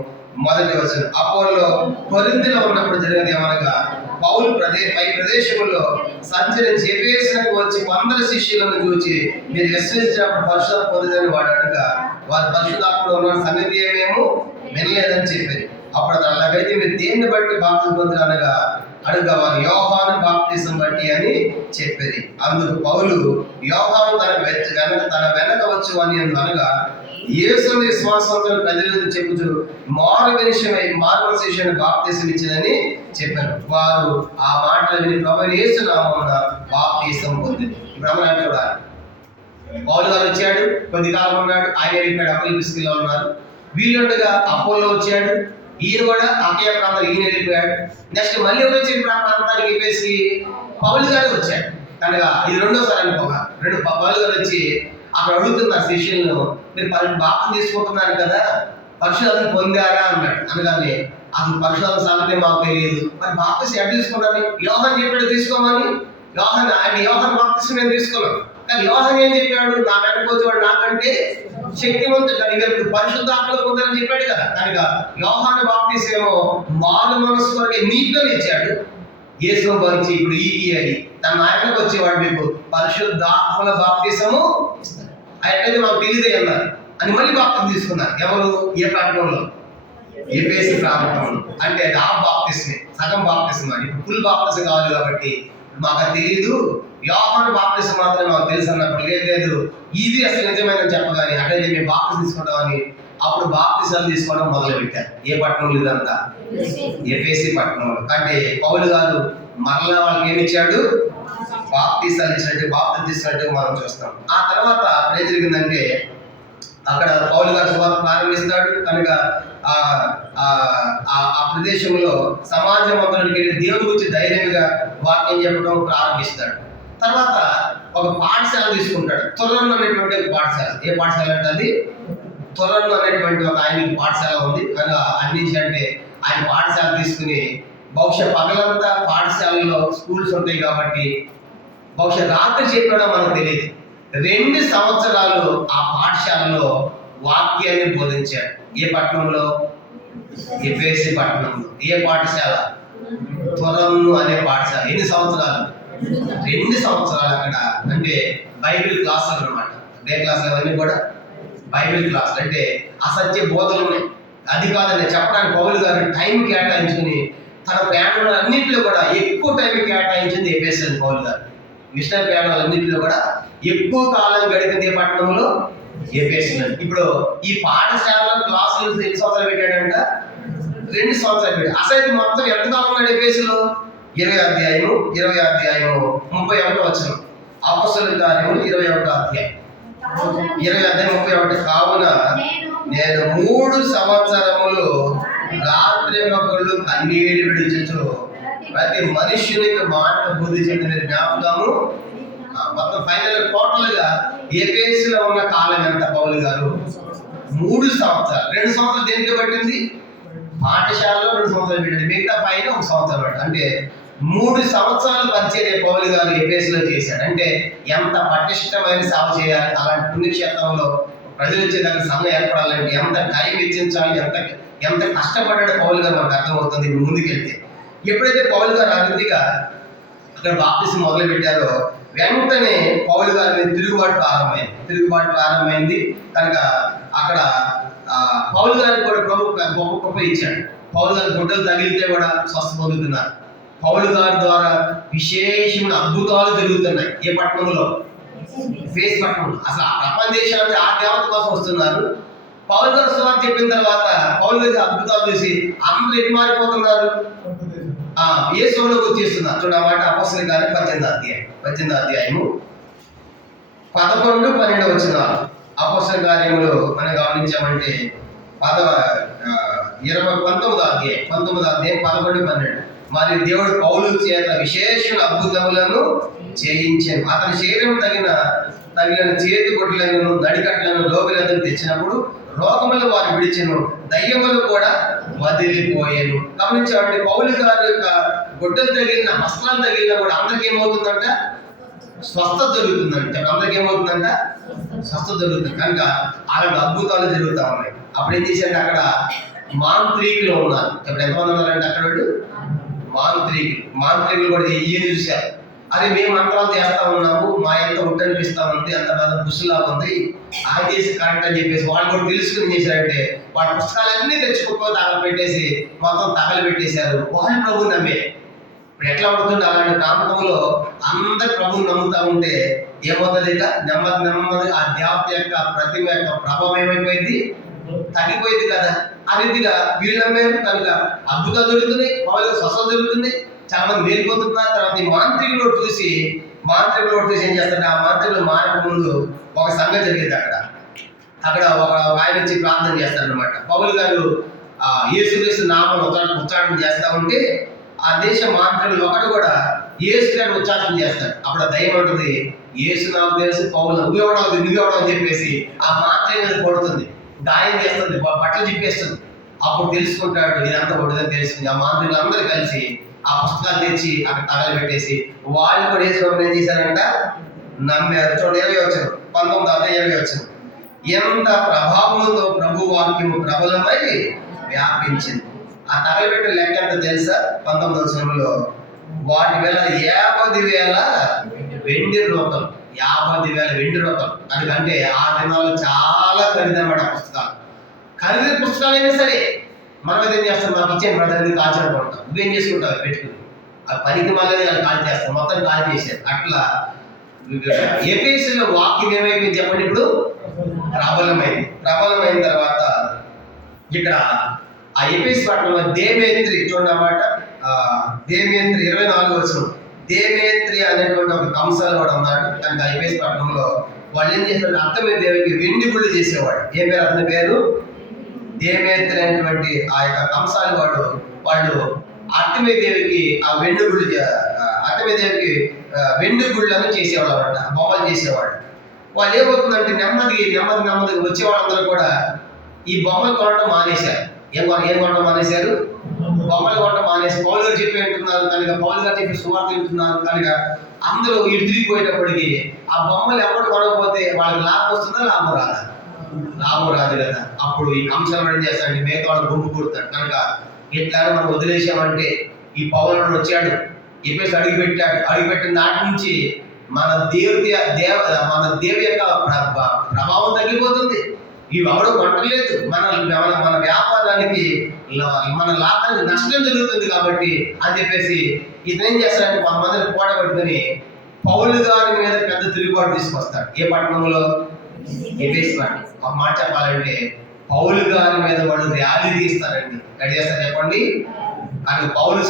1వ వచనం. అపోల్లో కొరింథీలో ఉన్నప్పుడు జరిగినది ఏమనగా పౌలు పై ప్రదేశంలో సంచరించి ఎఫెసుకు వచ్చి 100 శిష్యులను చూచి మీరు విశ్వసించినప్పుడు పరిశుద్ధాత్మ పొందిదని వాడు అడగా వారు పరిశుద్ధాత్మలో ఉన్న సంగతి ఏమేమో వినలేదని చెప్పారు. అప్పుడు అలాగైతే మీరు దేన్ని బట్టి బాప్తిసం పొందిన అడుగా వారు యోహాను బాప్తిసం బట్టి అని చెప్పేది. అందుకు పౌలు యోహాను తన వెనక వచ్చు అని అనగా యేసుని విశ్వాసంతో ప్రజలకు చెబుతూ మారు శిష్యుని బాప్తిసం ఇచ్చిందని చెప్పారు. వారు ఆ మాటలు విని ప్రభువైన యేసు నామమున బాప్తిసం పొందింది. ఇప్పుడు అంటాడు పౌలు గారు వచ్చాడు, కొద్ది కాలం ఉన్నాడు, ఆయన వెళ్ళిపోయాడు. అపోల్లో ప్రిస్కిల్లా ఉన్నారు. వీళ్ళుండగా అపోల్లో వచ్చాడు, ఈయన కూడా అక్కయ్య ప్రాంతానికి ఈయన వెళ్ళిపోయాడు. నెక్స్ట్ మళ్ళీ ఎవరు వచ్చి ప్రాంతానికి చెప్పేసి పౌలు గారు వచ్చాడు. కనుక ఇది రెండోసారి అనుకోగా పౌలు గారు వచ్చి అక్కడ అడుగుతున్నారు శిష్యులను, మీరు బాప్తిసం తీసుకుంటున్నారు కదా, పరిశుద్ధాత్మ పొందారా అన్నాడు. అనగానే అసలు పరిశుద్ధాత్మ సంగతి మాకు తెలియదు. మరి బాప్తిసం ఎక్కడ తీసుకున్నాను? యోహాను చెప్పాడు తీసుకోమని. యోహాను బాప్తిసం నేను తీసుకున్నాను. కానీ యోహాను ఏం చెప్పాడు? నా వెనక వచ్చేవాడు నాకంటే శక్తివంతుడు, అడిగారు పరిశుద్ధాత్మలో పొందాలని చెప్పాడు కదా. కనుక యోహాను బాప్తిసమేమో మారు మనసు కొరకే నీటిలో ఇచ్చాడు. యేసు భరించి ఇప్పుడు అని తన నాయనకు వచ్చేవాడు మీకు పరిశుద్ధాత్మల బాప్తిసము ఇస్తారు. అయితే మాకు తెలియదే అన్నారు అని మళ్ళీ బాప్తిసం తీసుకున్నారు. ఎవరు? ఏ పట్టణంలో? ఎఫెసు ప్రాంతం అంటే అది హాఫ్ బాప్తిస్మే, సగం బాప్తిస్మ. ఇప్పుడు ఫుల్ బాప్తిసం కావాలి కాబట్టి మాకు అది తెలియదు, యోహాను బాప్తిసం మాత్రమే మాకు తెలుసు అన్నప్పుడు లేదు ఇది అసలు నిజమైన చెప్పగాని అంటే మేము బాప్తిసం తీసుకుంటామని అప్పుడు బాప్తిసాలు తీసుకోవడం మొదలు పెట్టారు. ఏ పట్టణంలో ఇదంతా? ఎఫెసు పట్టణంలో. అంటే పౌలు గారు మరలా వాళ్ళకి ఏమి ఇచ్చాడు? బాప్తిసాలు ఇచ్చినట్టు, బాప్తిసం తీసుకున్నట్టు మనం చూస్తాం. ఆ తర్వాత ఏం జరిగిందంటే అక్కడ పౌలు గారు సువార్త ప్రారంభిస్తాడు కనుక ఆ ప్రదేశంలో సమాజం మందులోకి వెళ్ళి దేవుడి గురించి ధైర్యంగా వాక్యం చెప్పడం ప్రారంభిస్తాడు. తర్వాత ఒక పాఠశాల తీసుకుంటాడు, తొర్రను అనేటువంటి పాఠశాల. ఏ పాఠశాల అంటే అది తొర్రను అనేటువంటి ఒక ఆయనకి పాఠశాల ఉంది కనుక అన్నించి అంటే ఆయన పాఠశాల తీసుకుని బహుశా పగలంతా పాఠశాలలో స్కూల్స్ ఉంటాయి కాబట్టి బహుశా రాత్రి చెప్పడం మనకు తెలియదు. 2 సంవత్సరాలు ఆ పాఠశాలలో వాక్యాన్ని బోధించాడు. ఏ పట్టణంలో? ఎఫెసు పట్టణంలో. ఏ పాఠశాల? త్వరను అనే పాఠశాల. ఎన్ని సంవత్సరాలు? 2 సంవత్సరాలు అక్కడ. అంటే బైబిల్ క్లాసులు అన్నమాట. డే క్లాసులు అవన్నీ కూడా బైబిల్ క్లాసులు. అంటే అసత్య బోధలు ఉన్నాయి. అది కాదని చెప్పడానికి పౌలు గారు టైం కేటాయించుకుని తన ప్రయాణంలో అన్నింటిలో కూడా ఎక్కువ టైం కేటాయించింది ఎఫెసు అని. పౌలు గారు మిషనరీ ప్రయాణాలు అన్నింటిలో కూడా ఎక్కువ కాలం గడిపింది ఏ పట్టణంలో? ఎఫెసు. ఇప్పుడు ఈ పాఠశాలలో క్లాసులు ఎన్ని సంవత్సరాలు పెట్టాడంట? 2 సంవత్సరాలు పెట్టాడు. అసలు మొత్తం ఎంతకాలం ఉన్నాడు ఎఫెసులో? 20 అధ్యాయము 31 వచనం. అపొస్తలుల కార్యములు 21 అధ్యాయం 31. కావున నేను 3 సంవత్సరములు రాత్రింబగళ్ళు కన్నీరు విడిచుచు ప్రతి మనుష్యునికి మాట బుద్ధి చెందిన జ్ఞాపకము. మొత్తం ఫైనల్ టోటల్ గా ఎఫెసులో ఉన్న కాలం ఎంత? పౌలు గారు 3 సంవత్సరాలు. 2 సంవత్సరాలు దేనికి పట్టింది? పాఠశాలలో 2 సంవత్సరాలు పెట్టింది, మిగతా పైన 1 సంవత్సరం పట్టింది. అంటే 3 సంవత్సరాలు పరిచర్య పౌలు గారు ఎఫెసులో చేశాడు. అంటే ఎంత పటిష్టమైన సేవ చేయాలి, అలాంటి పుణ్యక్షేత్రంలో ప్రజలు వచ్చే దగ్గర సమయం ఏర్పడాలంటే ఎంత టైం వెచ్చించాలి, ఎంత కష్టపడ్డాడు పౌలు గారు మనకు అర్థమవుతుంది ఇప్పుడు ముందుకెళ్తే. ఎప్పుడైతే పౌలు గారు అభివృద్ధిగా అక్కడ బాప్తిసం మొదలు పెట్టారో వెంటనే పౌలు గారి మీద తిరుగుబాటు ప్రారంభమైంది కనుక అక్కడ పౌలు గారికి కూడా ప్రభు గొప్ప కృప ఇచ్చాడు. పౌలు గారి గుడ్డలు తగిలితే కూడా స్వస్థ పొందుతున్నారు. పౌలు గారి ద్వారా విశేషమైన అద్భుతాలు జరుగుతున్నాయి. ఏ పట్టణంలో? ఎఫెసు పట్టణంలో. అసలు ఆ ప్రపంచ దేశానికి ఆ దేవత కోసం వస్తున్నారు. పౌలు గారు సువార్త చెప్పిన తర్వాత పౌలు గారి అద్భుతాలు చూసి అందరూ ఎటు మారిపోతున్నారు? యేసులోకి వచ్చేస్తున్నారు. చూడమాట అపొస్తలుల కార్యం 18 అధ్యాయము 11, 12 వచనాలు. అపొస్తలుల కార్యములు మనం గమనించామంటే 19 అధ్యాయం 11, 12. మరి దేవుడు పౌలు చేత విశేష అద్భుతములను చేయించాను. అతని శరీరం తగిన చేతి గుడ్లను నడికట్లను లోపలను తెచ్చినప్పుడు రోగములు వారు విడిచెను, దయ్యములు కూడా వదిలిపోయాను. గమనించామంటే పౌలు గారి యొక్క గుడ్డలు తగిలిన, వస్త్రాలు తగిలిన కూడా అందరికి ఏమవుతుందంట? స్వస్థత జరుగుతుందంట. అందరికి ఏమవుతుందంట? స్వస్థత జరుగుతుంది. కనుక అలాంటి అద్భుతాలు జరుగుతూ ఉన్నాయి. అప్పుడు ఏం చేశారంటే అక్కడ మాంత్రికులు ఉన్నారు. ఇప్పుడు ఎంతమంది ఉన్నారంటే అక్కడ మాంత్రికులు కూడా ఏం చూశారు? అదే మేము మంత్రాలు చేస్తా ఉన్నాము, మా ఎంత ఉట్టనిపిస్తా ఉంది, అంత పెద్ద బుస్సులాగా ఉంది, ఆయన చేసి కరెక్ట్ అని చెప్పేసి వాళ్ళు కూడా తెలుసుకుని చేశారంటే వాళ్ళ పుస్తకాలన్నీ తెచ్చుకోకపోతే తగలబెట్టేసి మొత్తం తగలబెట్టేశారు. వాళ్ళు ప్రభుని నమ్మే. ఇప్పుడు ఎట్లా అవుతుంది? అలాంటి ప్రాంతంలో అందరు ప్రభుని నమ్ముతా ఉంటే ఏమవుతుంది? ఇక నెమ్మది ఆ దేవత యొక్క ప్రతిమ యొక్క ప్రభావం ఏమైపోయింది? తగ్గిపోయింది కదా. ఆ రీతిగా వీళ్ళు నమ్మారు కనుక అద్భుతాలు జరుగుతున్నాయి, మామూలుగా స్వస్థత జరుగుతుంది, చాలా మంది మేలుపోతున్నారు. తర్వాత ఈ మాంత్రికులు చూసి ఏం చేస్తారు? ఆ మాంత్రికులు మారక ముందు ఒక సంగతి జరిగింది. అక్కడ ఒక ఆయన వచ్చి ప్రార్థన చేస్తారనమాట. పౌలు గారు యేసుక్రీస్తు నామం ఉచ్చారణ చేస్తా ఉంటే ఆ దేశ మాంత్రికులు ఒకటి కూడా యేసు గారిని ఉచ్చారణ చేస్తారు. అప్పుడు ఆ దయ్యం ఉంటుంది, యేసు నాకు తెలుసు, పౌలు నువ్వెవడం అని చెప్పేసి ఆ మాంత్రిక మీద కొడుతుంది, గాయం చేస్తుంది, బట్టలు చెప్పేస్తుంది. అప్పుడు తెలుసుకుంటాడు ఇదంతా కొడుతుందని తెలుసుకుంది. ఆ మాంత్రికులు అందరూ కలిసి ఆ పుస్తకాలు తెచ్చి అక్కడ తగలబెట్టేసి వాళ్ళు కూడా యేసుప్రభుని ఏం చేశారంట? నమ్మారు. చూడండి 19 ఎంత ప్రభావంతో ప్రభు వాక్యము ప్రబలమై వ్యాపించింది. ఆ తగలబెట్టిన లెక్క ఎంత తెలుసా? 19వ వచనంలో వాటి వేల 50,000 వెండి రూపాయలు. 50,000 వెండి రూపాయలు. అందుకంటే ఆ దినాల్లో చాలా ఖరీదన్నమాట పుస్తకాలు. ఖరీదు పుస్తకాలు అయినా సరే మనం ఏం చేస్తాం, మాకు ఇచ్చేది బ్రదర్ కాల్చాలనుకుంటాం, నువ్వేం చేసుకుంటావు పెట్టుకుని ఆ పనికి మళ్ళీ వాళ్ళు కాల్ చేస్తాం, మొత్తం కాల్ చేశారు. అట్లా ఎఫెసులో వాక్యం ఏమైపోయింది చెప్పండి, ఇప్పుడు ప్రబలమైన తర్వాత ఇక్కడ ఆ ఎఫెసు పట్టణంలో దేమేత్రి చూడన్నమాట, దేమేత్రి 24 వచనం, దేమేత్రి అనేటువంటి ఒక కంసాలు కూడా ఉన్నాడు. కనుక ఎఫెసు పట్టణంలో వాళ్ళు ఏం చేశారు, అర్థమే దేవుడికి వెండి గుళ్ళు చేసేవాడు. ఏ పేరు అతని పేరు? దేమేత్రి అనేటువంటి ఆ యొక్క కంసాలు వాళ్ళు అర్థమే దేవికి ఆ వెండి గుళ్ళు అర్థమే దేవికి వెండి గుళ్ళను చేసేవాడు అనమాట, బొమ్మలు చేసేవాడు. వాళ్ళు ఏమవుతుందంటే నెమ్మదిగా వచ్చే వాళ్ళందరూ కూడా ఈ బొమ్మలు కొనడం మానేశారు. ఏం కొనడం మానేశారు? బొమ్మలు కొనడం మానేసి పౌలు గారు చెప్పి వింటున్నారు కనుక, పౌలు గారు చెప్పి సువార్త వింటున్నారు కనుక అందరూ ఇటు తిరిగిపోయేటప్పటికి ఆ బొమ్మలు ఎవరు కొనకపోతే వాళ్ళకి లాభం వస్తుందా? లాభం రాదు కదా. అప్పుడు ఈ కంసాలు ఏం చేస్తాడంటే మిగతా వాళ్ళు గుంపు కూడతాడు. కనుక ఎట్లా మనం వదిలేసామంటే ఈ పౌరులను వచ్చాడు, చెప్పేసి అడుగుపెట్టిన నాటి నుంచి మన దేవి యొక్క ప్రభావం తగ్గిపోతుంది. ఇవి ఎవరు కొట్టలేదు, మన వ్యాపారానికి మన లాభానికి నష్టం జరుగుతుంది కాబట్టి అని చెప్పేసి ఇతను ఏం చేస్తాడంటే కొంతమందిని కూడబెట్టుకుని పౌలు గారి మీద పెద్ద తిరుగుబాటు తీసుకొస్తాడు. ఏ పట్టణంలో? ఎఫెసు పట్టణం. ఒక మాట చెప్పాలంటే పౌలు గారి మీద వాళ్ళు ర్యాలీ తీస్తారండి. ఎక్కడ చేస్తారు చెప్పండి? కానీ పౌలు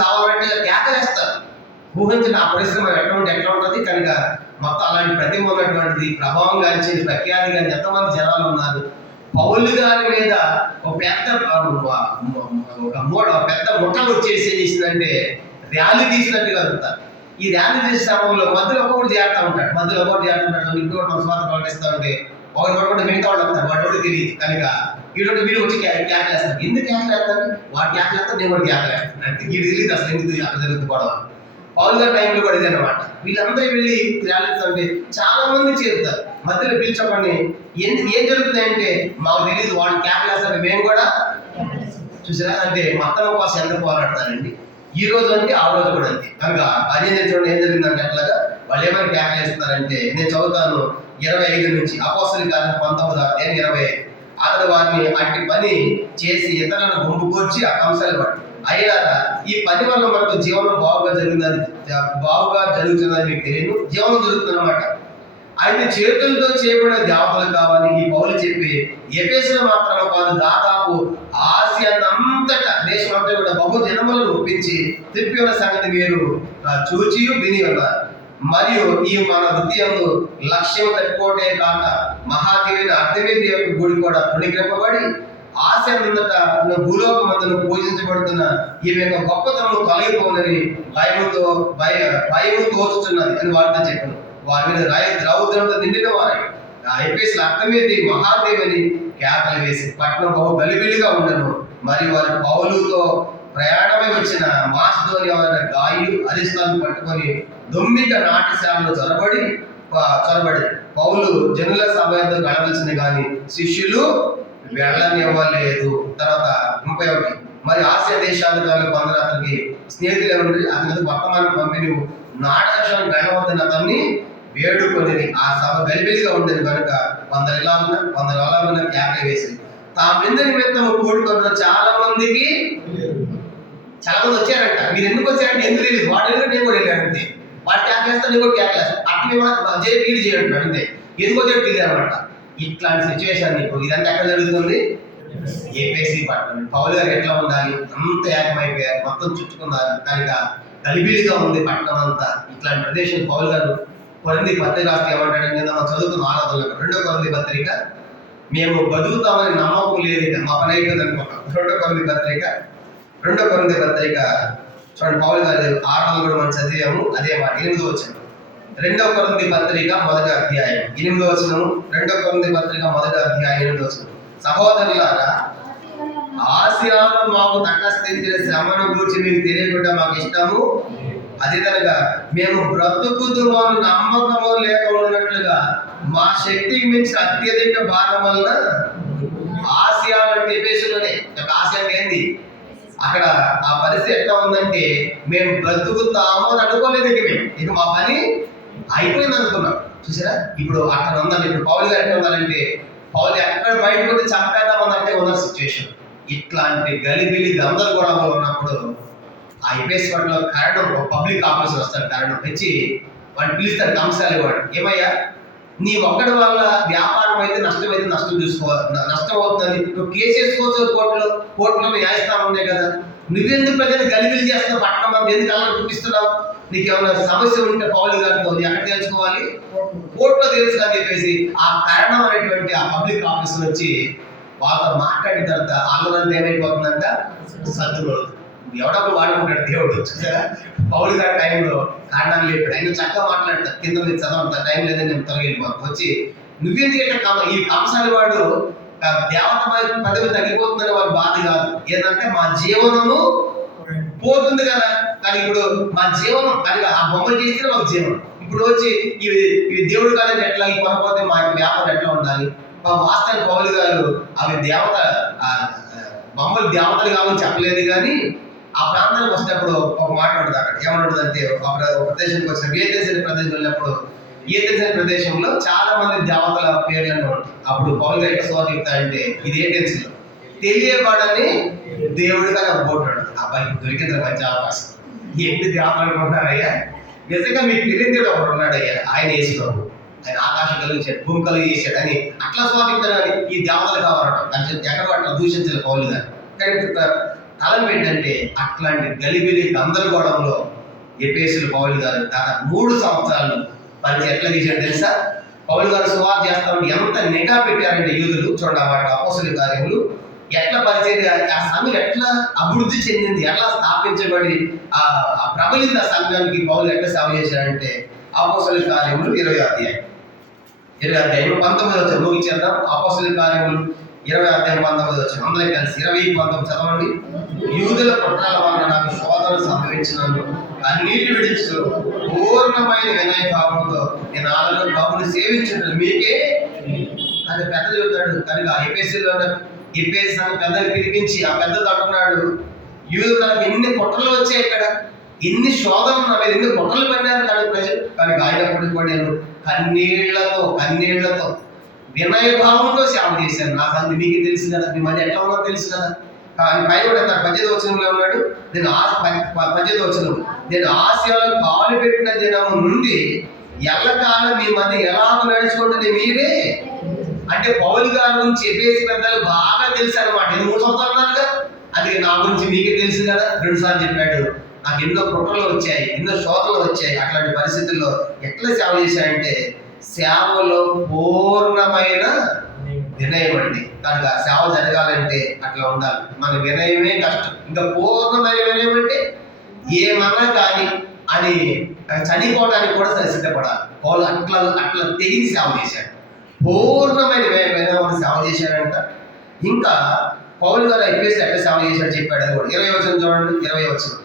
సావాలంటే కేకలేస్తారు. ఊహించిన ఆ పరిశ్రమ ఎట్లా ఉంటుంది కనుక మొత్తం అలాంటి ప్రతిమ ఉన్నటువంటిది, ప్రభావం గాంచింది, ప్రఖ్యాతి కానీ ఎంతమంది జనాలు ఉన్నారు. పౌలు గారి మీద ఒక పెద్ద ముఠ వచ్చేసి ఏం చేసిందంటే ర్యాలీ తీసినట్టుగా ఉంటారు. ఈ ర్యాలీ చేసే సమయంలో మధ్యలో ఒక్కొక్కటి చేస్తూ ఉంటాడు, ఇంకోటి మన స్వార్థ ప్రకటిస్తూ ఉంటే ఒకటి పడుకుంటే మిగతా వాళ్ళు వస్తారు, వాడు తెలియదు కనుక వీళ్ళు వచ్చి క్యాకలు వేస్తారు. ఎందుకు క్యాకలు వేస్తారు? వాడు క్యాకలు వేస్తారు, నేను కూడా క్యాకలు వేస్తాను అంటే వీడు తెలియదు అసలు ఎందుకు అక్కడ జరుగుతుంది గొడవ. పౌలు గారి టైంలో కూడా ఇదన్నమాట. వీళ్ళందరూ వెళ్ళి ర్యాలీస్ అంటే చాలా మంది చేరుతారు. మధ్యలో పిలిచమని ఏం జరుగుతుందంటే మాకు తెలియదు, వాళ్ళు క్యాకలు వేస్తారు, మేము కూడా చూసారా అంటే మతం కోసం ఎంత పోరాడతారండి. ఈ రోజు అంటే ఆ రోజు కూడా అంతే. కనుక అదే చూడండి ఏం జరిగిందంటే అట్లాగా వాళ్ళు ఏమైనా క్యాకలు వేస్తున్నారంటే నేను చదువుతాను 25 నుంచి, అపోస్తలుల కార్యం 19వ అధ్యాయం 25. అతడు వారిని అట్టి పని చేసి ఇతరులను గుంపుకొచ్చి ఆ కంసాలు పట్టు అయ్యారా, ఈ పని వల్ల మనకు జీవనం బాగుగా జరుగుతుందని మీకు తెలియదు. జీవనం జరుగుతుందన్నమాట. అయితే చేతులతో చేయబడిన దేవతలు కావాలి ఈ పౌలు చెప్పి ఎఫెసులో మాత్రమే కాదు దాదాపు ఆసియా అంతటా దేశం అంతా కూడా బహు జనములను ఒప్పించి తిప్పి ఉన్న సంగతి మీరు చూచి విని ఉన్నారు. మరియు ఈ మన వృత్తియందు లక్ష్యం తట్టుకోవటే కాక మహాదేవిని అర్థమే దేవుని గుడి కూడా తృణీకరింపబడి ఆశ ముందట భూలోకమందును పూజించబడుతున్న ఈ యొక్క గొప్పతనం తొలగిపోనని భయము తోచుతున్నది అని వారితో చెప్పాను. వారి మీద రౌద్రంతో నిండిన వారి ఆ ఎఫెసులో అర్థమేది మహాదేవిని కేకలు వేసి పట్టణం బహు గలిబిలిగా ఉండను. మరియు వారి పౌలుతో ప్రయాణమై వచ్చిన మాసిదోనియా గాయు అరిస్తాలను పట్టుకొని దొమ్మిక నాట్యశాలలో చొరబడి పౌలు జనుల సభతో గడవలసింది కానీ శిష్యులు వెళ్ళనివ్వలేదు. తర్వాత 31 మరి ఆసియా దేశాలకు కొందరు అతనికి స్నేహితులు ఎవరు అతనికి వర్తమానం పంపి నువ్వు నాటశాలను గడవద్దని అతన్ని వేడుకొనేది. ఆ సభ గలిబిలిగా ఉండేది కనుక 100 అలాగున్న కేకలు వేసి తామెందు నిమిత్తం కూడుకున్న చాలా మంది వచ్చారంట. మీరు ఎందుకు వచ్చారంటే ఎందుకు తెలియదు, వాడు ఎందుకు నేను కూడా వెళ్ళానంటే వాడు కేకలేస్తాను, నేను కూడా కేకలేస్తాను, అట్లా వీడు చేయండి అంతే, ఎందుకు వచ్చాడు తెలియదు అనమాట. ఇట్లాంటి సిచ్యువేషన్ ఇప్పుడు ఇదంతా ఎక్కడ జరుగుతుంది? ఎఫెసు పట్టణం. పౌలు గారు ఎట్లా ఉండాలి? అంత ఏకమైపోయారు, మొత్తం చుట్టుకున్నారు కనుక గలిబిలిగా ఉంది పట్టణం అంతా. ఇట్లాంటి ప్రదేశం పౌలు గారు కొరింథీ పత్రిక రాస్తే ఏమంటాడంటే మనం చదువుకున్న ఆరాధనలో 2 కొరింథీ పత్రిక మేము బతుకుతామని నమ్మకం లేదు మా పని అయిపోయింది అనుకుంటాం. 2 కొరింథీ పత్రిక చూడండి, పౌలు గారు ఆరాధనలు కూడా మనం చదివాము. అదే మాట 8వ వచనం 2 కొరింథీ పత్రిక 1వ అధ్యాయం 8వ వచనం. 2 కొరింథీ పత్రిక 1వ అధ్యాయం 8వ వచనం. సహోదరులారా, ఆసియాలో మాకు తటస్థించిన శ్రమను గురించి మీకు తెలియకుండా మాకు ఇష్టము అది కనుక మేము బ్రతుకుతుమో నమ్మకము లేక ఉన్నట్లుగా మా శక్తికి మించి అత్యధిక భారం వల్ల ఆసియా అంటే ఎఫెసులోనే ఆసియా ఏంది అక్కడ ఆ పరిస్థితి ఎట్లా ఉందంటే మేము బ్రతుకుతాము అని అనుకోలేదు. ఇక మా పని అయిపోయింది అనుకున్నాం. చూసారా ఇప్పుడు అక్కడ ఉందండి. ఇప్పుడు పౌలు గారు ఎట్లా ఉండాలంటే పౌలు ఎక్కడ బయటకు వచ్చి చంపేద్దామన్నట్టే ఉన్న సిచ్యువేషన్. ఇట్లాంటి గలిబిలి గందరగోళంలో ఉన్నప్పుడు ఆ ఎపేస్పట్లో కారణం ఒక పబ్లిక్ ఆఫీసర్ వస్తాడు, కారణం వచ్చి వాడిని పిలుస్తాడు, కంసాలి వాడు, ఏమయ్యా నీ ఒక్కడి వల్ల వ్యాపారం అయితే నష్టం చూసుకోవాలి, నష్టం అవుతుందని నువ్వు కేసు వేసుకోవచ్చు కోర్టులో న్యాయస్థానం ఉన్నాయి కదా, నువ్వెందుకు ప్రజలు గలిబిలి చేస్తావు, పట్టణం అంతా ఎందుకు అలా చూపిస్తున్నావు, నీకు ఏమైనా సమస్య ఉంటే పౌలు గారితో ఎక్కడ తెలుసుకోవాలి, కోర్టులో తెలుసు అని చెప్పేసి ఆ కారణం అనేటువంటి ఆ పబ్లిక్ ఆఫీసర్ వచ్చి వాళ్ళతో మాట్లాడిన తర్వాత అల్లదంతా ఏమైపోతుందంట, సత్తులు ఎవడప్పుడు వాడుకుంటాడు దేవుడు. చూసారా పౌలు గారి టైంలో కారణాలు లేపాడు, ఆయన చక్కగా మాట్లాడతాడు, కింద మీరు చదవంత టైం లేదని నేను తొలగిపోతాను వచ్చి నువ్వేందుకంటే ఈ కంసాలి వాడు దేవత పదవి తగ్గిపోతుందని వాడు బాధ కాదు, ఏంటంటే మా జీవనము పోతుంది కదా, కానీ ఇప్పుడు మా జీవనం అది ఆ బొమ్మలు చేస్తే మాకు జీవనం, ఇప్పుడు వచ్చి ఇవి దేవుడు కాదని ఎట్లా ఈ కొనపోతే మా వ్యాపారం ఎట్లా ఉండాలి, మా వాస్తవానికి పౌలు గారు అవి దేవత బొమ్మలు దేవతలు కావాలని చెప్పలేదు, కానీ ఆ ప్రాంతానికి వచ్చినప్పుడు ఒక మాట ఉంటుంది, అక్కడ ఏమంటుందంటే ఒక ప్రదేశానికి వచ్చిన ఏథెన్స్ అనే ప్రదేశం వెళ్ళినప్పుడు ఏథెన్స్ అనే ప్రదేశంలో చాలా మంది దేవతల పేర్లను ఉంటాయి. అప్పుడు పౌలు గారు సువార్త చెప్తారంటే ఇది ఏథెన్స్ లో తెలియబడని దేవుడిగా నాకు పోతాడు, అబ్బాయి దొరికింది మంచి అవకాశం, ఎన్ని దేవతలు అనుకుంటున్నారయ్యా, నిజంగా మీకు తెలియదు ఒకడు ఉన్నాడయ్యా, ఆయన వేసుకోడు, ఆయన ఆకాశం కలిగించాడు, భూమి కలిగించాడు అని అట్లా స్వామిస్తాడని ఈ దేవతలు కావాలంట, ఎక్కడో అట్లా దూషించాలి పౌలు గారు. కానీ కాలం ఏంటంటే అట్లాంటి గలిబిలి గందరగోళంలో ఎఫెసీయుల పౌలు గారు దాదాపు 3 సంవత్సరాలు పని ఎట్లా తీశాడు తెలుసా, పౌలు గారు సువార్త చేస్తామని ఎంత నిఘా పెట్టారంటే యూదులు, చూడండి అన్నమాట అపోస్తలుల కార్యములు ఎట్లా పరిచయం, ఆ సంఘం ఎట్లా అభివృద్ధి చెందింది, ఎట్లా స్థాపించబడి ఆ ప్రబలింది ఆ సంఘానికి పౌలు ఎట్లా సేవ చేశాడంటే అపోస్తలుల కార్యములు 20వ అధ్యాయం 19 ముగించేద్దాం. అపోస్తలుల కార్యములు 20వ అధ్యాయం 19 వచ్చిన అందరం కలిసి 20:19 చదవండి. యూదుల కుట్రల వలన నాకు శోధన సంభవించినను అన్నిటి విడిచు పూర్ణమైన వినయ భావంతో నేను ఆలలో బాబుని సేవించున్నాను మీకే అని పెద్ద చెబుతాడు. కనుక ఎఫెసీలో ఎఫెసీ అని పెద్దలు పిలిపించి ఆ పెద్దలు అంటున్నాడు, యూదులు నాకు ఎన్ని కుట్రలు వచ్చాయి, ఇక్కడ ఎన్ని శోధనలు నా మీద ఎన్ని కుట్రలు పడినారు కానీ ప్రజలు, కానీ ఆయనప్పటికి కూడా నేను కన్నీళ్లతో వినయభావంతో సేవ చేశాను. నా సంగతి మీకు తెలుసు కదా, మీ మధ్య ఎట్లా ఉన్నదో తెలుసు కదా. కానీ పైన కూడా 18వ వచనంలో ఉన్నాడు, నేను 18వ వచనం, నేను ఆ సేవలో పాలు పెట్టిన దినము నుండి ఎల్లకాలం మీ మధ్య ఎలా నడుచుకుంటుంది మీరే, అంటే పౌలు గారి గురించి ఎఫెసీ పెద్దలు బాగా తెలుసు అనమాట. 3 సంవత్సరాలు ఉన్నారు కదా, అది నా గురించి మీకే తెలుసు కదా. 2 సార్లు చెప్పాడు, నాకు ఎన్నో కుట్రలు వచ్చాయి, ఎన్నో శోధనలు వచ్చాయి. అట్లాంటి పరిస్థితుల్లో ఎట్లా సేవ చేశాడంటే సేవలో పూర్ణమైన వినయం అండి. కనుక సేవ జరగాలంటే అట్లా ఉండాలి, మన వినయమే కష్టం. ఇంకా పూర్ణమైన వినయం అంటే ఏమన్నా కానీ అని చనిపోవడానికి కూడా సిద్ధపడాలి. వాళ్ళు అట్లా తెగి సేవ చేశాడు, పూర్ణమైన వినయం సేవ చేశాడంట. ఇంకా పౌలు గారు ఎఫెసీ ఎట్లా సేవ చేశాడు చెప్పాడు, అది కూడా 20వ వచనం చూడండి. 20వ వచనం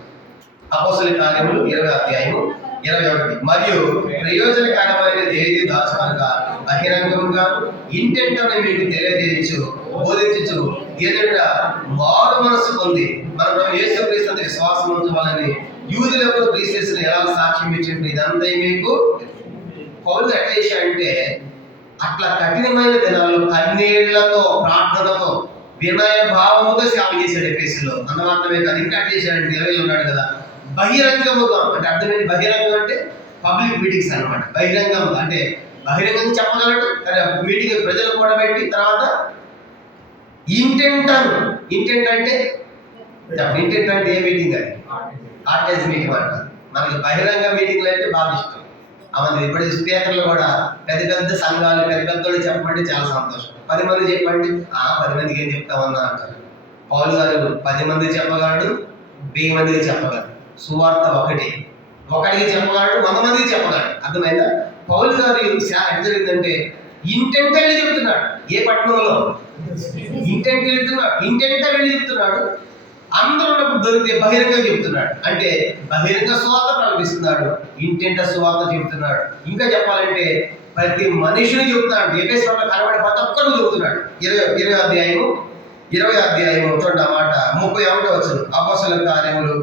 అపోస్తలుల కార్యములు 20వ అధ్యాయము 21. మరియు ప్రయోజనకరమైనది ఏది దాచకుండా బహిరంగంగా ఇంటెంటనే మీకు తెలియజేయచ్చు బోధించు ఏదైనా మారు మనసు పొంది మనం యేసుక్రీస్తు విశ్వాసం ఉంచాలని యూదులకు క్రీస్తుని ఎలా సాక్ష్యం ఇచ్చింది, ఇదంతా మీకు పౌలు ఎట్లా చేశాడంటే అట్లా కఠినమైన దినాల్లో కన్నీళ్లతో ప్రార్థనతో వినయ భావముతో సేవ చేశాడు ఎఫెసీలో. అన్నమాత్రమే కాదు, ఇంకా చేశాడంటే 20లో ఉన్నాడు కదా, బహిరంగముగా అంటే అర్థమైంది. బహిరంగం అంటే పబ్లిక్ మీటింగ్స్ అనమాట. బహిరంగం అంటే బహిరంగంగా చెప్పగలడు, మీటింగ్ ప్రజలు కూడా పెట్టి తర్వాత ఇంటెంట్ అంటే ఇంటెంట్ అంటే ఏ మీటింగ్ అది ఆర్టీఎస్ మీటింగ్ అంట. మనకి బహిరంగ మీటింగ్లు అంటే బాగా ఇష్టం. అవన్నీ ఇప్పుడు స్పీకర్లు కూడా పెద్ద సంఘాలు పెద్దోళ్ళు చెప్పండి చాలా సంతోషం. 10 మంది చెప్పండి, 10 మందికి ఏం చెప్తామన్నా అంటారు. పౌలు గారు 10 మందికి చెప్పగలడు, 1000 మందికి చెప్పగలడు. సువార్త ఒకటికి చెప్పగలడు, 100 మందికి చెప్పగలడు. అర్థమైందా? పౌలు గారు ఎట్లా జరిగిందంటే ఇంటెంట్ వెళ్ళి చెప్తున్నాడు. ఏ పట్టణంలో ఇంటెంట్ వెళ్ళి చెప్తున్నాడు. అందరూ ఉన్నప్పుడు దొరికితే బహిరంగ చెప్తున్నాడు. అంటే బహిరంగ సువార్త ప్రకటిస్తున్నాడు, ఇంటెంట సువార్త చెప్తున్నాడు. ఇంకా చెప్పాలంటే ప్రతి మనిషిని చెప్తున్నాడు. ఎఫెసీ పట్ల కనబడే ప్రతి ఒక్కరు చెబుతున్నాడు. 20వ అధ్యాయము చూడండి అన్నమాట. 31వ వచనం అపోస్తలుల కార్యములు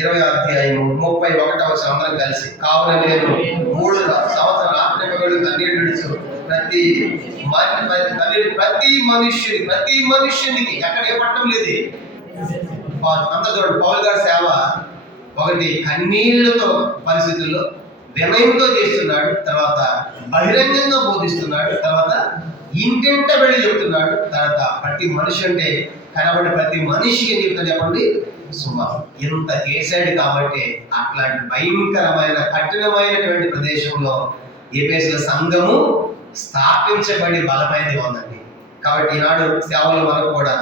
20వ అధ్యాయము 31వ వచనం అందరం కలిసి. కావున నేను 3 సంవత్సరాలు ఆత్మీయులు కన్నీరు విడుచు ప్రతి మనుష్యునికి ఎక్కడ ఏ పట్టం లేదు. అంతా చూడండి, పౌలు గారి సేవ ఒకటి కన్నీళ్లతో పరిస్థితుల్లో వినయంతో చేస్తున్నాడు, తర్వాత బహిరంగంగా బోధిస్తున్నాడు, తర్వాత ఇంటింట వెళ్ళి చెప్తున్నాడు, తర్వాత ప్రతి మనిషి అంటే కనబడే ప్రతి మనిషికి చెప్తాను చెప్పండి సుమా ఇంత చేశాడు. కాబట్టి అట్లాంటి భయంకరమైన కఠినమైనటువంటి ప్రదేశంలో ఎఫెసుల సంఘము స్థాపించబడి బలమైనది ఉందండి. కాబట్టి ఈనాడు సేవలు మనకు కూడా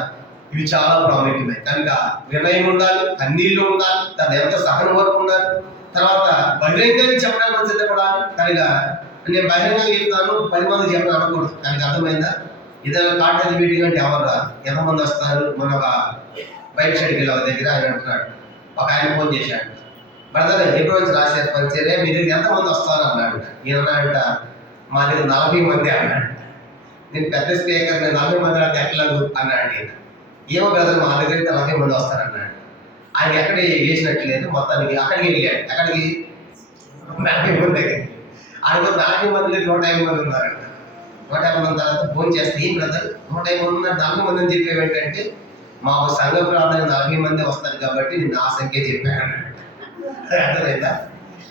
ఇవి చాలా ప్రాముఖ్యమే. కనుక వినయం ఉండాలి, కన్నీళ్ళు ఉండాలి, తను ఎంత సహనం వరకు ఉండాలి, తర్వాత బహిరంగంగా చెప్పడానికి మనం సిద్ధపడాలి. కనుక నేను బహిరంగంగా చెప్తాను 10 మంది చెప్పాను అనకూడదు. కనుక అర్థమైందా? ఏదైనా కాంటాక్ట్ మీటింగ్ అంటే ఎవరు ఎంతమంది వస్తారు? మన ఒక బైక్ సైడ్కి వెళ్ళి దగ్గర ఆయన అంటున్నాడు, ఒక ఆయన ఫోన్ చేశాడు, బ్రదర్ ఎప్పుడు నుంచి రాశారు పరిచర్య, మీ దగ్గర ఎంతమంది వస్తారు అన్నాడు. ఈయనంట మా దగ్గర 40 మంది అన్నాడు. నేను పెద్ద స్పీకర్, నేను 40 మంది అంటే ఎట్లేదు అన్నాడు. ఈయన ఏమో బ్రదర్ మా దగ్గర 40 మంది వస్తారన్నాడు. ఆయన ఎక్కడ వేసినట్లేదు, మొత్తానికి అక్కడికి వెళ్ళాడు. అక్కడికి 40 మంది దగ్గర ఆయన 40 మంది 150 మంది ఉన్నారంట. 150 మంది తర్వాత ఫోన్ చేస్తే ఏం బ్రదర్ 150 మంది ఉన్నారు, 40 మంది అని చెప్పేవి ఏంటంటే మా సంఘ ప్రార్థన 40 మంది వస్తారు కాబట్టి నేను ఆ సంఖ్య చెప్పాను. అర్థమైందా?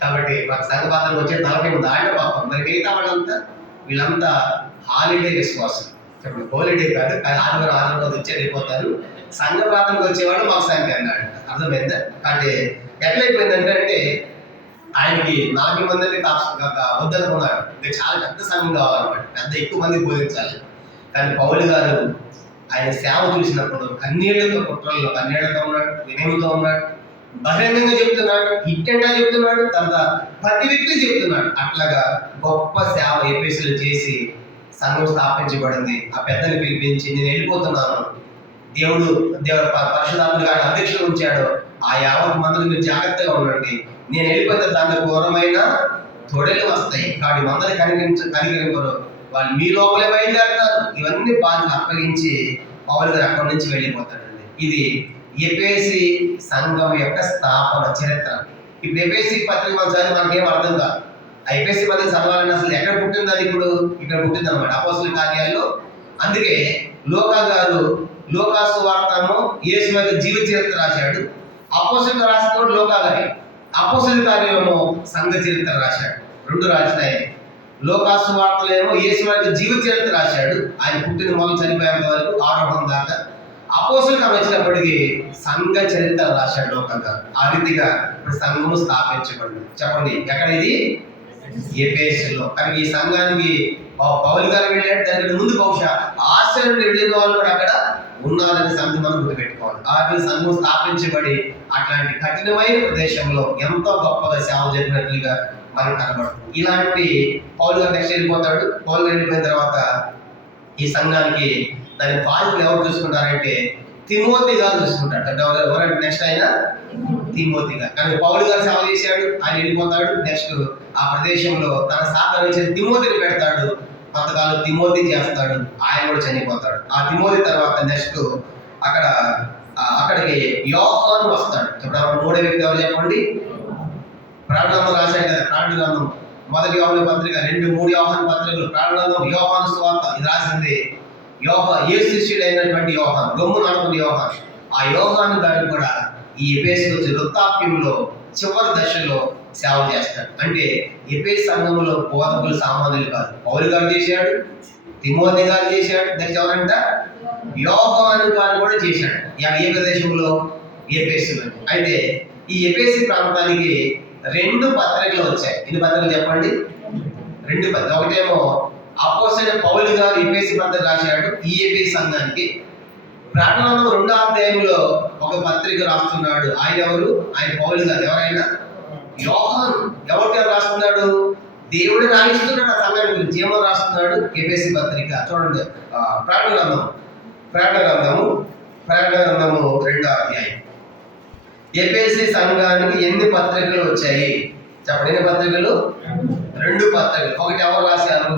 కాబట్టి మాకు సంఘ ప్రార్థనకు వచ్చే 40 మంది ఆయన పాపం. మరి మిగతా వాళ్ళంతా వీళ్ళంతా హాలిడే విశ్వాసం, ఇప్పుడు హాలిడే కాదు, ఆదివారం రోజు వచ్చి వెళ్ళిపోతారు. సంఘ ప్రార్థనకు వచ్చేవాడు మాకు సంఖ్య అన్నాడు. అర్థమైందా? అంటే ఎట్లయిపోయిందంటే ఆయనకి 40 మంది వద్దనుకున్నారు. ఇంకా చాలా పెద్ద సంఘం కావాలన్నమాట, పెద్ద ఎక్కువ మంది బోధించాలి. కానీ పౌలు గారు ఆయన సేవ చూసినప్పుడు కన్నీళ్లతో కుట్రల్లో కన్నీళ్లతో ఉన్నాడు, వినయంతో ఉన్నాడు, బహిరంగంగా చెప్తున్నాడు, ఇంటెంటా చెప్తున్నాడు, తర్వాత ప్రతి వ్యక్తి చెప్తున్నాడు. అట్లాగా గొప్ప సేవ ఎఫెసులో చేసి సంఘం స్థాపించబడింది. ఆ పెద్దని పిలిపించి నేను వెళ్ళిపోతున్నాను, దేవుడు పరిశుధాత్మలు గారి అధ్యక్షులు ఉంచాడు, ఆ 50 మందిని మీరు జాగ్రత్తగా ఉండండి, నేను వెళ్ళిపోతే దాంట్లో ఘోరమైన తొడలు వస్తాయి, కాడి మందరి కనికరింపరు, వాళ్ళు మీ లోపలే బయలుదేరుతారు. ఇవన్నీ బాధ్యతలు అప్పగించి పౌలు గారు అక్కడి నుంచి వెళ్ళిపోతాడండి. ఇది ఎఫెసీ సంఘం యొక్క స్థాపన చరిత్ర. ఇప్పుడు ఎఫెసీ పత్రిక మనం చదివి మనకేం అర్థం కాదు. ఆ ఎఫెసీ పత్రిక చదవాలని అసలు ఎక్కడ పుట్టింది అది ఇప్పుడు ఇక్కడ పుట్టింది అనమాట, అపోస్తలుల కార్యాల్లో. అందుకే లోకా గారు లోకా సువార్తను యేసు యొక్క జీవిత చరిత్ర రాశాడు. అపోస్తలులు రాసిన కూడా లోకా గారి, అపోస్తలుల కార్యమేమో సంఘ చరిత్ర రాశాడు. 2 రాసినాయి. లోకా సువార్తలేమో యేసు యొక్క జీవిత చరిత్ర రాశాడు, ఆయన పుట్టిన మొదలు చనిపోయేంత వరకు ఆరోహణం దాకా. అపోస్తలులు వచ్చినప్పటికీ సంఘ చరిత్ర రాశాడు లోకా గారు. ఆ రీతిగా ఇప్పుడు సంఘము స్థాపించబడింది. చెప్పండి ఎక్కడ ఇది? ఎఫెసులో. కానీ ఈ సంఘానికి పౌలు గారు వెళ్ళాడు, దానికి ముందు బహుశా ఆశ్రయం వెళ్ళిన వాళ్ళు కూడా అక్కడ ఉన్నారని సంఘం మనం గుర్తుపెట్టుకోవాలి. ఆ సంఘం స్థాపించబడి అట్లాంటి కఠినమైన ప్రదేశంలో ఎంతో గొప్పగా సేవ జరిగినట్లుగా మనకు కనబడుతుంది. ఇలాంటి పౌలు గారు నెక్స్ట్ వెళ్ళిపోతాడు. పౌలు గారు వెళ్ళిపోయిన తర్వాత ఈ సంఘానికి దాని బాధ్యతలు ఎవరు చూసుకుంటారంటే తిమోతి గారు చూసుకుంటాడు. అంటే ఎవరంటే నెక్స్ట్ ఆయన తిమోతి గారు. కానీ పౌలు గారు సేవ చేశాడు, ఆయన వెళ్ళిపోతాడు. నెక్స్ట్ ఆ ప్రదేశంలో తన సహకరించిన తిమోతిని పెడతాడు. కొంతకాలం తిమోతి చేస్తాడు, ఆయన కూడా చనిపోతాడు. ఆ తిమోతి తర్వాత నెక్స్ట్ అక్కడికి యోహాను వస్తాడు. ఇప్పుడు 3వ వ్యక్తి ఎవరు చెప్పండి? ప్రాణగ్రంథం రాశాడు కదా, ప్రాణగ్రంథం 1 యోహాను పత్రిక, 2, 3 యోహాను పత్రికలు, ప్రాణగ్రంథం, యోహాను సువార్త ఇది రాసింది యేసు శిష్యుడైనటువంటి యోహాను, రొమ్ము నడుపుని యోహాను. ఆ యోహాను గారు కూడా ఈ ఎఫెసులో వృద్ధాప్యంలో చివరి దశలో సేవ చేస్తాడు. అంటే ఎఫెసు సంఘంలో బోధకులు సామాన్యులు కాదు. పౌలు గారు చేశాడు, తిమోతి గారు చేశాడు, నెక్స్ట్ ఎవరంట యోహాను గారు కూడా చేశాడు. ఏ ప్రదేశంలో? ఎఫెసులో. అయితే ఈ ఎఫెసు ప్రాంతానికి 2 పత్రికలు వచ్చాయి. ఎన్ని పత్రికలు చెప్పండి? 2 పత్రికలు. ఒకటేమో అపోస్తలుడైన పౌలు గారు ఎఫెసు పత్రిక రాశాడు ఈ ఎఫెసు సంఘానికి. ప్రాణగ్రంథం 2వ అధ్యాయంలో ఒక పత్రిక రాస్తున్నాడు. ఆయన ఎవరు? ఆయన పౌలు గారు. ఎవరైనా యోహాను. ఎవరికి రాస్తున్నాడు? దేవుడు రాయిస్తున్నాడు ఆ సంఘం గురించి. ఏమో రాస్తున్నాడు? ఎఫెసు పత్రిక. చూడండి, ప్రాణగ్రంథము 2వ అధ్యాయం. ఎఫెసు సంఘానికి ఎన్ని పత్రికలు వచ్చాయి చెప్పండి? ఎన్ని పత్రికలు? 2 పత్రికలు. ఒకటి ఎవరు రాశారు?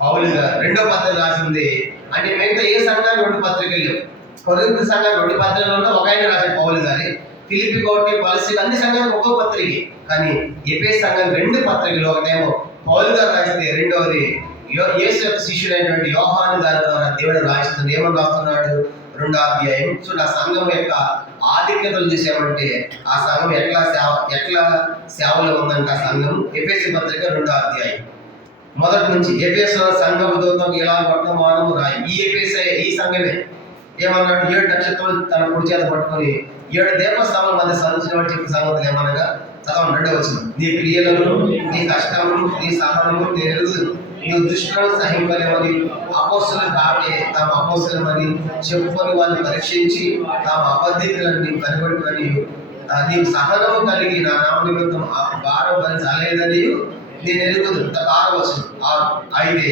పౌలు గారు. 2వ పత్రిక రాసింది. అంటే మిగతా ఏ సంఘానికి 2 పత్రికలు లేవు. కొరింథీ సంఘానికి 2 పత్రికలు ఉన్నా ఒక ఆయన రాశాడు పౌలు గారి. ఫిలిప్పీ, కొలస్సీ అన్ని సంఘానికి ఒక్కో పత్రిక. కానీ ఎఫెసు సంఘానికి 2 పత్రికలు. ఒకటేమో పౌలు గారు రాస్తే, రెండవది యేసు యొక్క శిష్యుడైనటువంటి యోహాను గారి ద్వారా దేవుడు రాయిస్తుంది. ఏమని రాస్తున్నాడు? 2వ అధ్యాయం. చూడండి, ఆ సంఘం యొక్క ఆధిక్యతలు చూసామంటే ఆ సంఘం ఎట్లా సేవలో ఉందంటే ఆ సంఘం. ఎఫెసీ పత్రిక 2వ అధ్యాయం మొదటి నుంచి. ఎఫెసు సంఘం దూతకు ఇలా వర్తమానము రాయి. ఈ సంఘమే ఏమన్నాడు? 7 నక్షత్రాలు తన కుడి చేత పట్టుకొని 7 దీపస్తంభాల మధ్య సంచిన చెప్పిన సంగతులు ఏమనగా చదవండి. 2వ వచనం. నీ క్రియలను, నీ కష్టము, నీ సహనము నేను ఎరుగుదును. నీవు దుష్టులను సహింపలేమని అపోస్తలు కాకే తాము అపోస్తలమని చెప్పుకొని వాళ్ళని పరీక్షించి తాము అబద్ధికులని కనుగొట్టుకొని నీవు సహనము కలిగి నా నామ నిమిత్తం భారం భరించలేదని నేను ఎరుగుదును. 6వ వచనం. 6. అయితే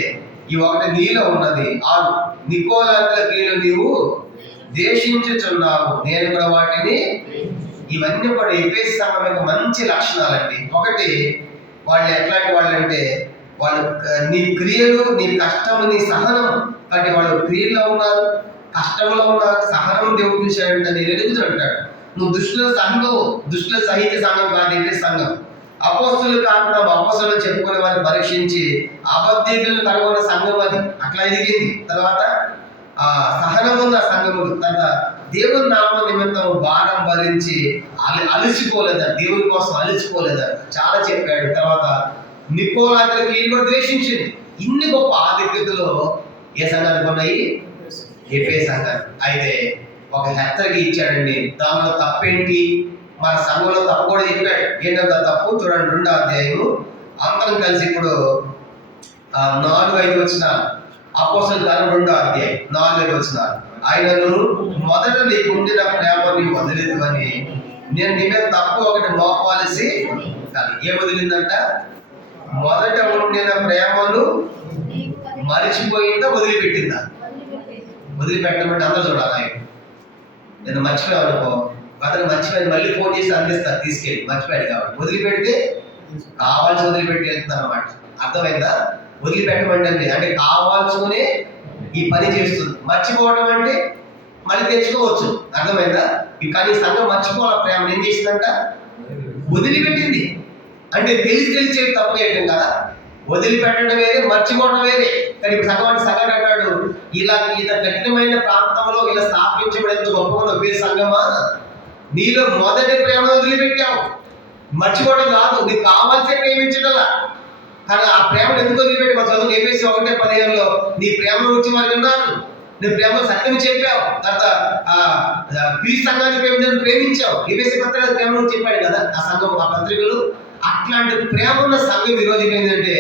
ఈ ఒకటి నీలో ఉన్నది. 6. నికోలాకుల కీలు నీవు దేశించుచున్నావు, నేను కూడా వాటిని. ఇవన్నీ కూడా ఎఫెసు సంఘం యొక్క మంచి లక్షణాలండి. ఒకటి, వాళ్ళు ఎట్లాంటి వాళ్ళు అంటే వాళ్ళు నీ క్రియలు, నీ కష్టము, నీ సహనం. అంటే వాళ్ళు క్రియల్లో ఉన్నారు, కష్టంలో ఉన్నారు, సహనం దేవుడు చూశాడంటే నేను ఎరుగుతుడు అంటాడు. నువ్వు దుష్టుల సంఘం, దుష్టుల సహిత సంఘం కాదు ఎఫెసు సంఘం. అపోస్తలు కాకుండా అపోస్తలు చెప్పుకునే వారిని పరీక్షించి అబద్ధికులను కనుగొన్న సంఘం అది. అట్లా ఎదిగింది. తర్వాత సహనం ఉన్న సంఘములు. తర్వాత దేవుని నామ నిమిత్తం భారం భరించి అలసిపోలేదా, దేవుని కోసం అలసిపోలేదా, చాలా చెప్పాడు. తర్వాత నికోలాకులకి కూడా ద్వేషించింది. ఇన్ని గొప్ప ఆధిక్యతలో ఏ సంఘానికి ఉన్నాయి? ఎఫెసు సంఘానికి. అయితే ఒక హెచ్చరిక ఇచ్చాడండి. దానిలో తప్పేంటి? మన సంఘంలో తప్పు కూడా చెప్పాడు. ఏంటంటే తప్పు చూడండి. 2వ అధ్యాయము అందరం కలిసి ఇప్పుడు 4-5 వచనాలు. అపోస్తలుల కార్యం 2వ అధ్యాయం 4-5 వచనాలు. ఆయనను మొదట నీకు ఉండిన ప్రేమ నీవు వదిలేదు అని నేను నీ మీద తప్పు ఒకటి మోపాల్సి కాదు. ఏం వదిలిందంట? మొదట ఉండిన ప్రేమను మరిచిపోయిందా వదిలిపెట్టిందా? వదిలిపెట్టమంటే అందరూ చూడాలి. నేను మర్చిపోయాను అనుకో, అతను మర్చిపోయి మళ్ళీ ఫోన్ చేసి అందిస్తారు, తీసుకెళ్ళి మర్చిపోయాడు కాబట్టి. వదిలిపెడితే కావాల్సి వదిలిపెట్టి వెళ్తున్నాను అనమాట. అర్థమైందా? వదిలిపెట్టమంటే అంటే కావాల్సుకునే ఈ పని చేస్తుంది. మర్చిపోవడం అంటే మళ్ళీ తెచ్చుకోవచ్చు. అర్థమైందా? కానీ సంఘం మర్చిపోవాలి. ప్రేమ ఏం చేసిందంట? వదిలిపెట్టింది. అంటే తెలిసి తప్పు చేయటం కదా. వదిలిపెట్టడం వేరే, మర్చిపోవడం వేరే. కానీ ఇప్పుడు సగం అంటాడు, ఇలా కఠినమైన ప్రాంతంలో ఇలా స్థాపించబడి ఎంత గొప్పగా ఒకే సంఘమా, నీలో మొదటి ప్రేమ వదిలిపెట్టావు. మర్చిపోవడం కాదు, నీకు కావాల్సే ప్రేమించటలా. కానీ ఆ ప్రేమను ఎందుకు వదిలిపెట్టి మా చదువు ఎఫెసు 1:15 నీ ప్రేమను వచ్చి వారు విన్నాను, నీ ప్రేమ సత్యం చెప్పావు. తర్వాత క్రీస్తు సంఘాన్ని ప్రేమించావు. ఎఫెసు పత్రిక ప్రేమను చెప్పాడు కదా ఆ సంఘం, ఆ పత్రికలు. అట్లాంటి ప్రేమ ఉన్న సంఘం ఈరోజు ఏంటంటే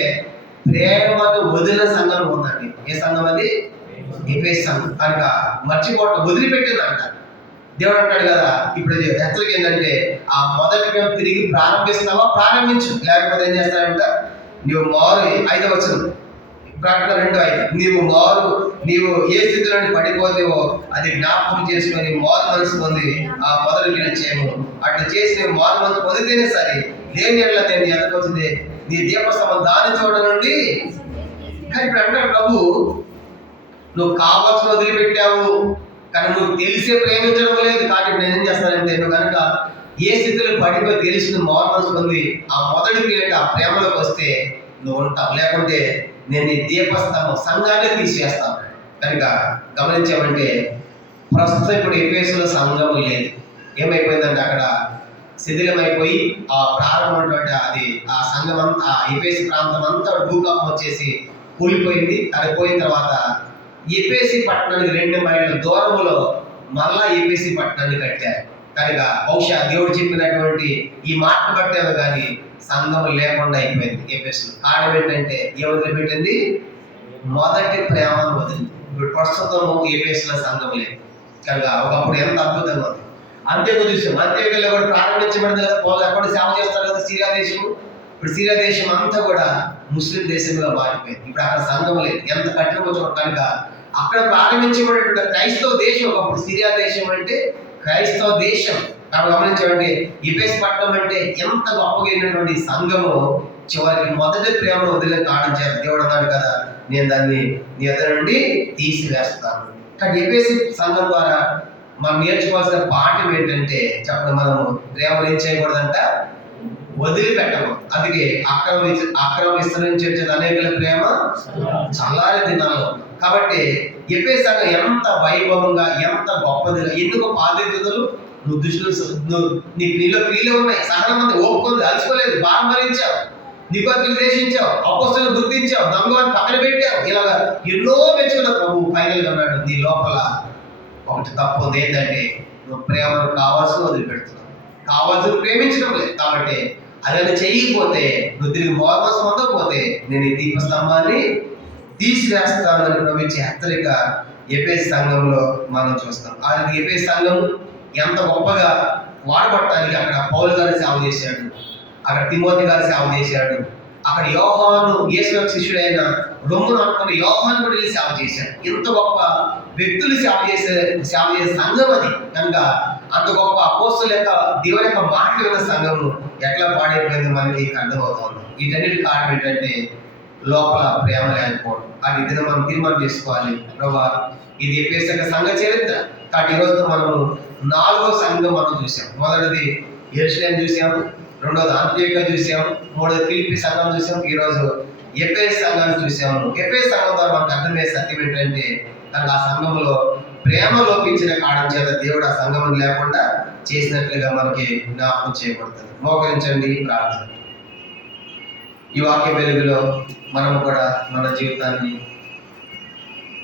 ప్రేమను వదిలిన సంఘం ఉందండి. ఏ సంఘం అది? ఎఫెసు సంఘం. కనుక మర్చిపోవటం వదిలిపెట్టిందంట. దేవుడు అంటాడు కదా, ఇప్పుడు హెచ్చరిక ఏంటంటే ఆ మొదటి ప్రేమ తిరిగి ప్రారంభిస్తావా? ప్రారంభించు. లేకపోతే ఏం చేస్తాడంట? నీవు మారు. 5వ వచనం ప్రకటన 2:5. నీవు ఏ స్థితిలో పడిపోతేవో అది జ్ఞాపకం చేసుకొని మారు మనసు పొంది ఆ మొదటి చేయము. అట్లా చేసి నువ్వు మారు మనసు పొందితేనే సరే, లేని ఎట్లా నేను ఎదకొచ్చింది నీ దీపస్తంభం దాని చోట నుండి. కానీ ఇప్పుడు అంటాడు ప్రభు, నువ్వు కావాల్సిన వదిలిపెట్టావు కానీ నువ్వు తెలిసే ప్రేమించడం లేదు. కాబట్టి నేను ఏం చేస్తానంటే నువ్వు కనుక ఏ స్థితిలో పడిపోయి తెలిసిన మారు మనసు పొంది ఆ మొదటి పీరియడ్ ఆ ప్రేమలోకి వస్తే నువ్వు ఉంటావు. లేకుంటే నేను ఈ దీపస్తంభం సంఘాన్ని తీసేస్తాను. కనుక గమనించామంటే ప్రస్తుతం ఇప్పుడు ఎఫెసులో సంఘం లేదు. ఏమైపోయిందంటే అక్కడ శిథిలమైపోయి ఆ ప్రారంభమైనటువంటి అది ఆ సంఘం అంతా ఎఫెసు ప్రాంతం అంతా భూకంపం వచ్చేసి కూలిపోయింది. అది పోయిన తర్వాత ఎఫెసు పట్టణానికి 2 మైళ్ళ దూరంలో మళ్ళా ఎఫెసు పట్టణాన్ని కట్టారు. కనుక బహుశా దేవుడు చెప్పినటువంటి ఈ మాట పట్టేవి కానీ సంఘం లేకుండా అయిపోయింది ఎఫెసులో. కారణం ఏంటంటే ఏ వదిలిపెట్టింది? మొదటి ప్రేమను వదిలింది. ఇప్పుడు ప్రస్తుతం ఎఫెసులో సంఘం లేదు. కనుక ఒకప్పుడు ఎంత అద్భుతంగా ఉంది. అంత్యయుగంలో కూడా ప్రారంభించబడింది కదా. వాళ్ళు ఎక్కడ సేవ చేస్తారు కదా, సిరియా దేశము. ఇప్పుడు సిరియా దేశం అంతా కూడా ముస్లిం దేశంగా మారిపోయింది. ఇప్పుడు అక్కడ సంఘం లేదు. ఎంత కఠినంగా చూడండి. కనుక అక్కడ ప్రారంభించబడినటువంటి క్రైస్తవ దేశం ఒకప్పుడు సిరియా దేశం అంటే క్రైస్తవ దేశం. కాబట్టి గమనించండి, ఎఫెసు పట్టణం అంటే ఎంత గొప్పగా అయినటువంటి సంఘము చివరికి మొదటి ప్రేమను వదిలే కారణం చేత దేవుడు అన్నాడు కదా, నేను దాన్ని నీ ఎదురు నుండి తీసివేస్తాను. కానీ ఎఫెసు సంఘం ద్వారా మనం నేర్చుకోవాల్సిన పాఠం ఏంటంటే చెప్పండి, మనము ప్రేమను ఏం చేయకూడదంట? వదిలిపెట్టము. అందుకే అక్రమ విస్తరించే అనేకుల ప్రేమ చల్లారి దినాల్లో. కాబట్టి ఎఫెసు సంఘం ఎంత వైభవంగా, ఎంత గొప్పదిగా, ఎందుకు బాధ్యతలు నువ్వు దుష్టులు నీలో క్రియలు ఉన్నాయి, సహనం ఉంది, ఓపుకుంది, అలసిపోలేదు, భారం భరించావు, నిబద్ధతలు దేశించావు, అపోస్తలను గుర్తించావు, దొంగవాన్ని పక్కన పెట్టావు, ఇలాగ ఎన్నో మెచ్చుకున్న ప్రభు ఫైనల్గా అన్నాడు నీ లోపల ఒకటి తప్పు ఉంది. ఏంటంటే నువ్వు ప్రేమను కావాల్సిన వదిలిపెడుతున్నావు, కావాల్సిన ప్రేమించడం లేదు. కాబట్టి అదని చేయకపోతే, నువ్వు తిరిగి మోసం అందకపోతే నేను ఈ దీపస్తంభాన్ని తీసివేస్తానని ప్రవచించే హెచ్చరిక ఎఫెసు సంఘంలో మనం చూస్తాం. అది ఎఫెసు సంఘం ఎంత గొప్పగా వాడబట్టడానికి అక్కడ పౌలు గారు సేవ చేశాడు, అక్కడ తిమోతి గారు సేవ చేశాడు, అక్కడ యోహాను యేసు శిష్యుడైన రొమ్మును అనుకున్న యోహాను కూడా వెళ్ళి సేవ చేశాడు. ఇంత గొప్ప వ్యక్తులు సేవ చేసే సంఘం అది. కనుక అంత గొప్ప అపోస్తలుల యొక్క దేవుని యొక్క మాట విన్న సంఘము ఎట్లా పాడైపోయిందో మనకి అర్థమవుతుంది. వీటన్నిటి కారణం ఏంటంటే లోపల ప్రేమ లేకపోవడం. అది ఇదిన మనం తీర్మానం చేసుకోవాలి, ప్రభా ఇది ఎఫెసు సంఘ చరిత్ర. కాబట్టి ఈరోజు మనము 4వ సంఘం మనం చూసాం. మొదటిది యెరూషలేము చూసాము, రెండోది అంతియోకియ చూసాము, మూడోది ఫిలిప్పీ సంఘం చూసాం, ఈరోజు ఎఫెసు సంఘాన్ని చూసాము. ఎఫెసు సంఘం ద్వారా మనకు అర్థమయ్యే సత్యం ఏంటంటే కనుక ఆ సంఘంలో ప్రేమ లోపించిన కారణం చేత దేవుడు ఆ సంఘం లేకుండా చేసినట్లుగా మనకి జ్ఞాపకం చేయబడుతుంది. మోకరించండి, ప్రార్థన. ఈ వాక్య వెలుగులో మనం కూడా మన జీవితాన్ని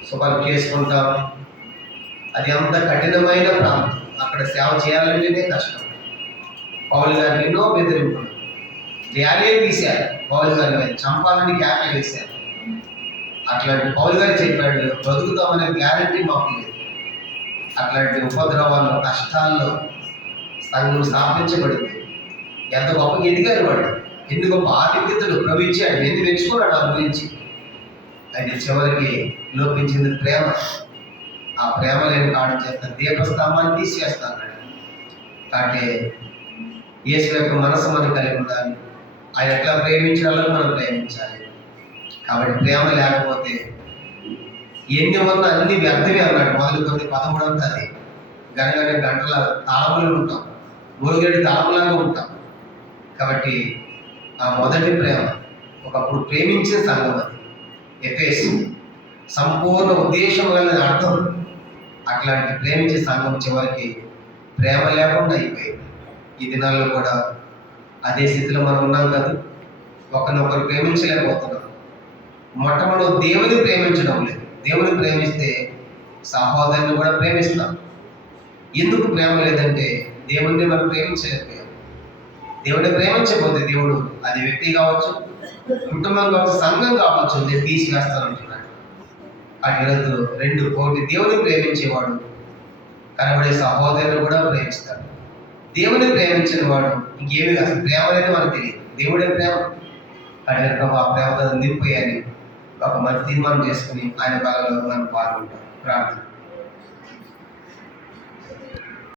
శుభ్రం చేసుకుంటాం. అది అంత కఠినమైన ప్రాంతం, అక్కడ సేవ చేయాలంటేనే కష్టం. పౌలు గారిని ఎన్నో బెదిరింపులు, ర్యాలీ తీశారు, పౌలు గారిని చంపాలని కేకలు వేశారు. అట్లాంటి పౌలు గారు చెప్పాడు, బ్రతుకుతామనే గ్యారంటీ మాకు లేదు. అట్లాంటి ఉపద్రవాల్లో, కష్టాల్లో సంఘం స్థాపించబడింది. ఎంత గొప్పగా ఎదిగారు వాడు, ఎన్ని గొప్ప ఆధిక్యతలు ప్రవహించాడు, ఎన్ని మెచ్చుకున్నాడు వారి గురించి. అది చివరికి లోపించింది ప్రేమ. ఆ ప్రేమ లేని కారణం చేస్తాను దీపస్తంభాన్ని తీసివేస్తాను. కాబట్టి యేసు యొక్క మనసు మనం కలిగి ఉండాలి. ఆయన ఎట్లా ప్రేమించాలో మనం ప్రేమించాలి. కాబట్టి ప్రేమ లేకపోతే ఎన్ని వల్ల అన్ని వ్యర్థమే అన్నాడు. మొదలు కొన్ని 13 అది గనగన గంటల తాళములు ఉంటాం, మురుగడి తాళములాగా ఉంటాం. కాబట్టి ఆ మొదటి ప్రేమ ఒకప్పుడు ప్రేమించే సంఘం అది ఎఫెసు, సంపూర్ణ ఉద్దేశం వల్ల అర్థం. అట్లాంటి ప్రేమించే సంఘం చివరికి ప్రేమ లేకుండా అయిపోయింది. ఈ దినాల్లో కూడా అదే స్థితిలో మనం ఉన్నాం కదా. ఒకరినొకరు ప్రేమించలేకపోతున్నాం. మొట్టమొదటి దేవుని ప్రేమించడం లేదు. దేవుని ప్రేమిస్తే సహోదరుని కూడా ప్రేమిస్తాం. ఎందుకు ప్రేమ లేదంటే దేవుడిని మనం ప్రేమించలేకపోయాం. దేవుడిని ప్రేమించకపోతే దేవుడు అది వ్యక్తి కావచ్చు, కుటుంబం కావచ్చు, సంఘం కావచ్చు, నేను తీసివేస్తానంటున్నాడు. అటు ఈరోజు 2 కోటి దేవుని ప్రేమించేవాడు కనబడే సహోదరుని కూడా ప్రేమిస్తాడు. దేవుని ప్రేమించిన వాడు ఇంకేమి అసలు ప్రేమ అనేది మనకు తెలియదు. దేవుడే ప్రేమ. అడిగిన ఆ ప్రేమతో నింపేయాలి ఒక మంచి తీర్మానం చేసుకుని ఆయన బలంలో మనం పాల్గొంటాం. ప్రార్థన.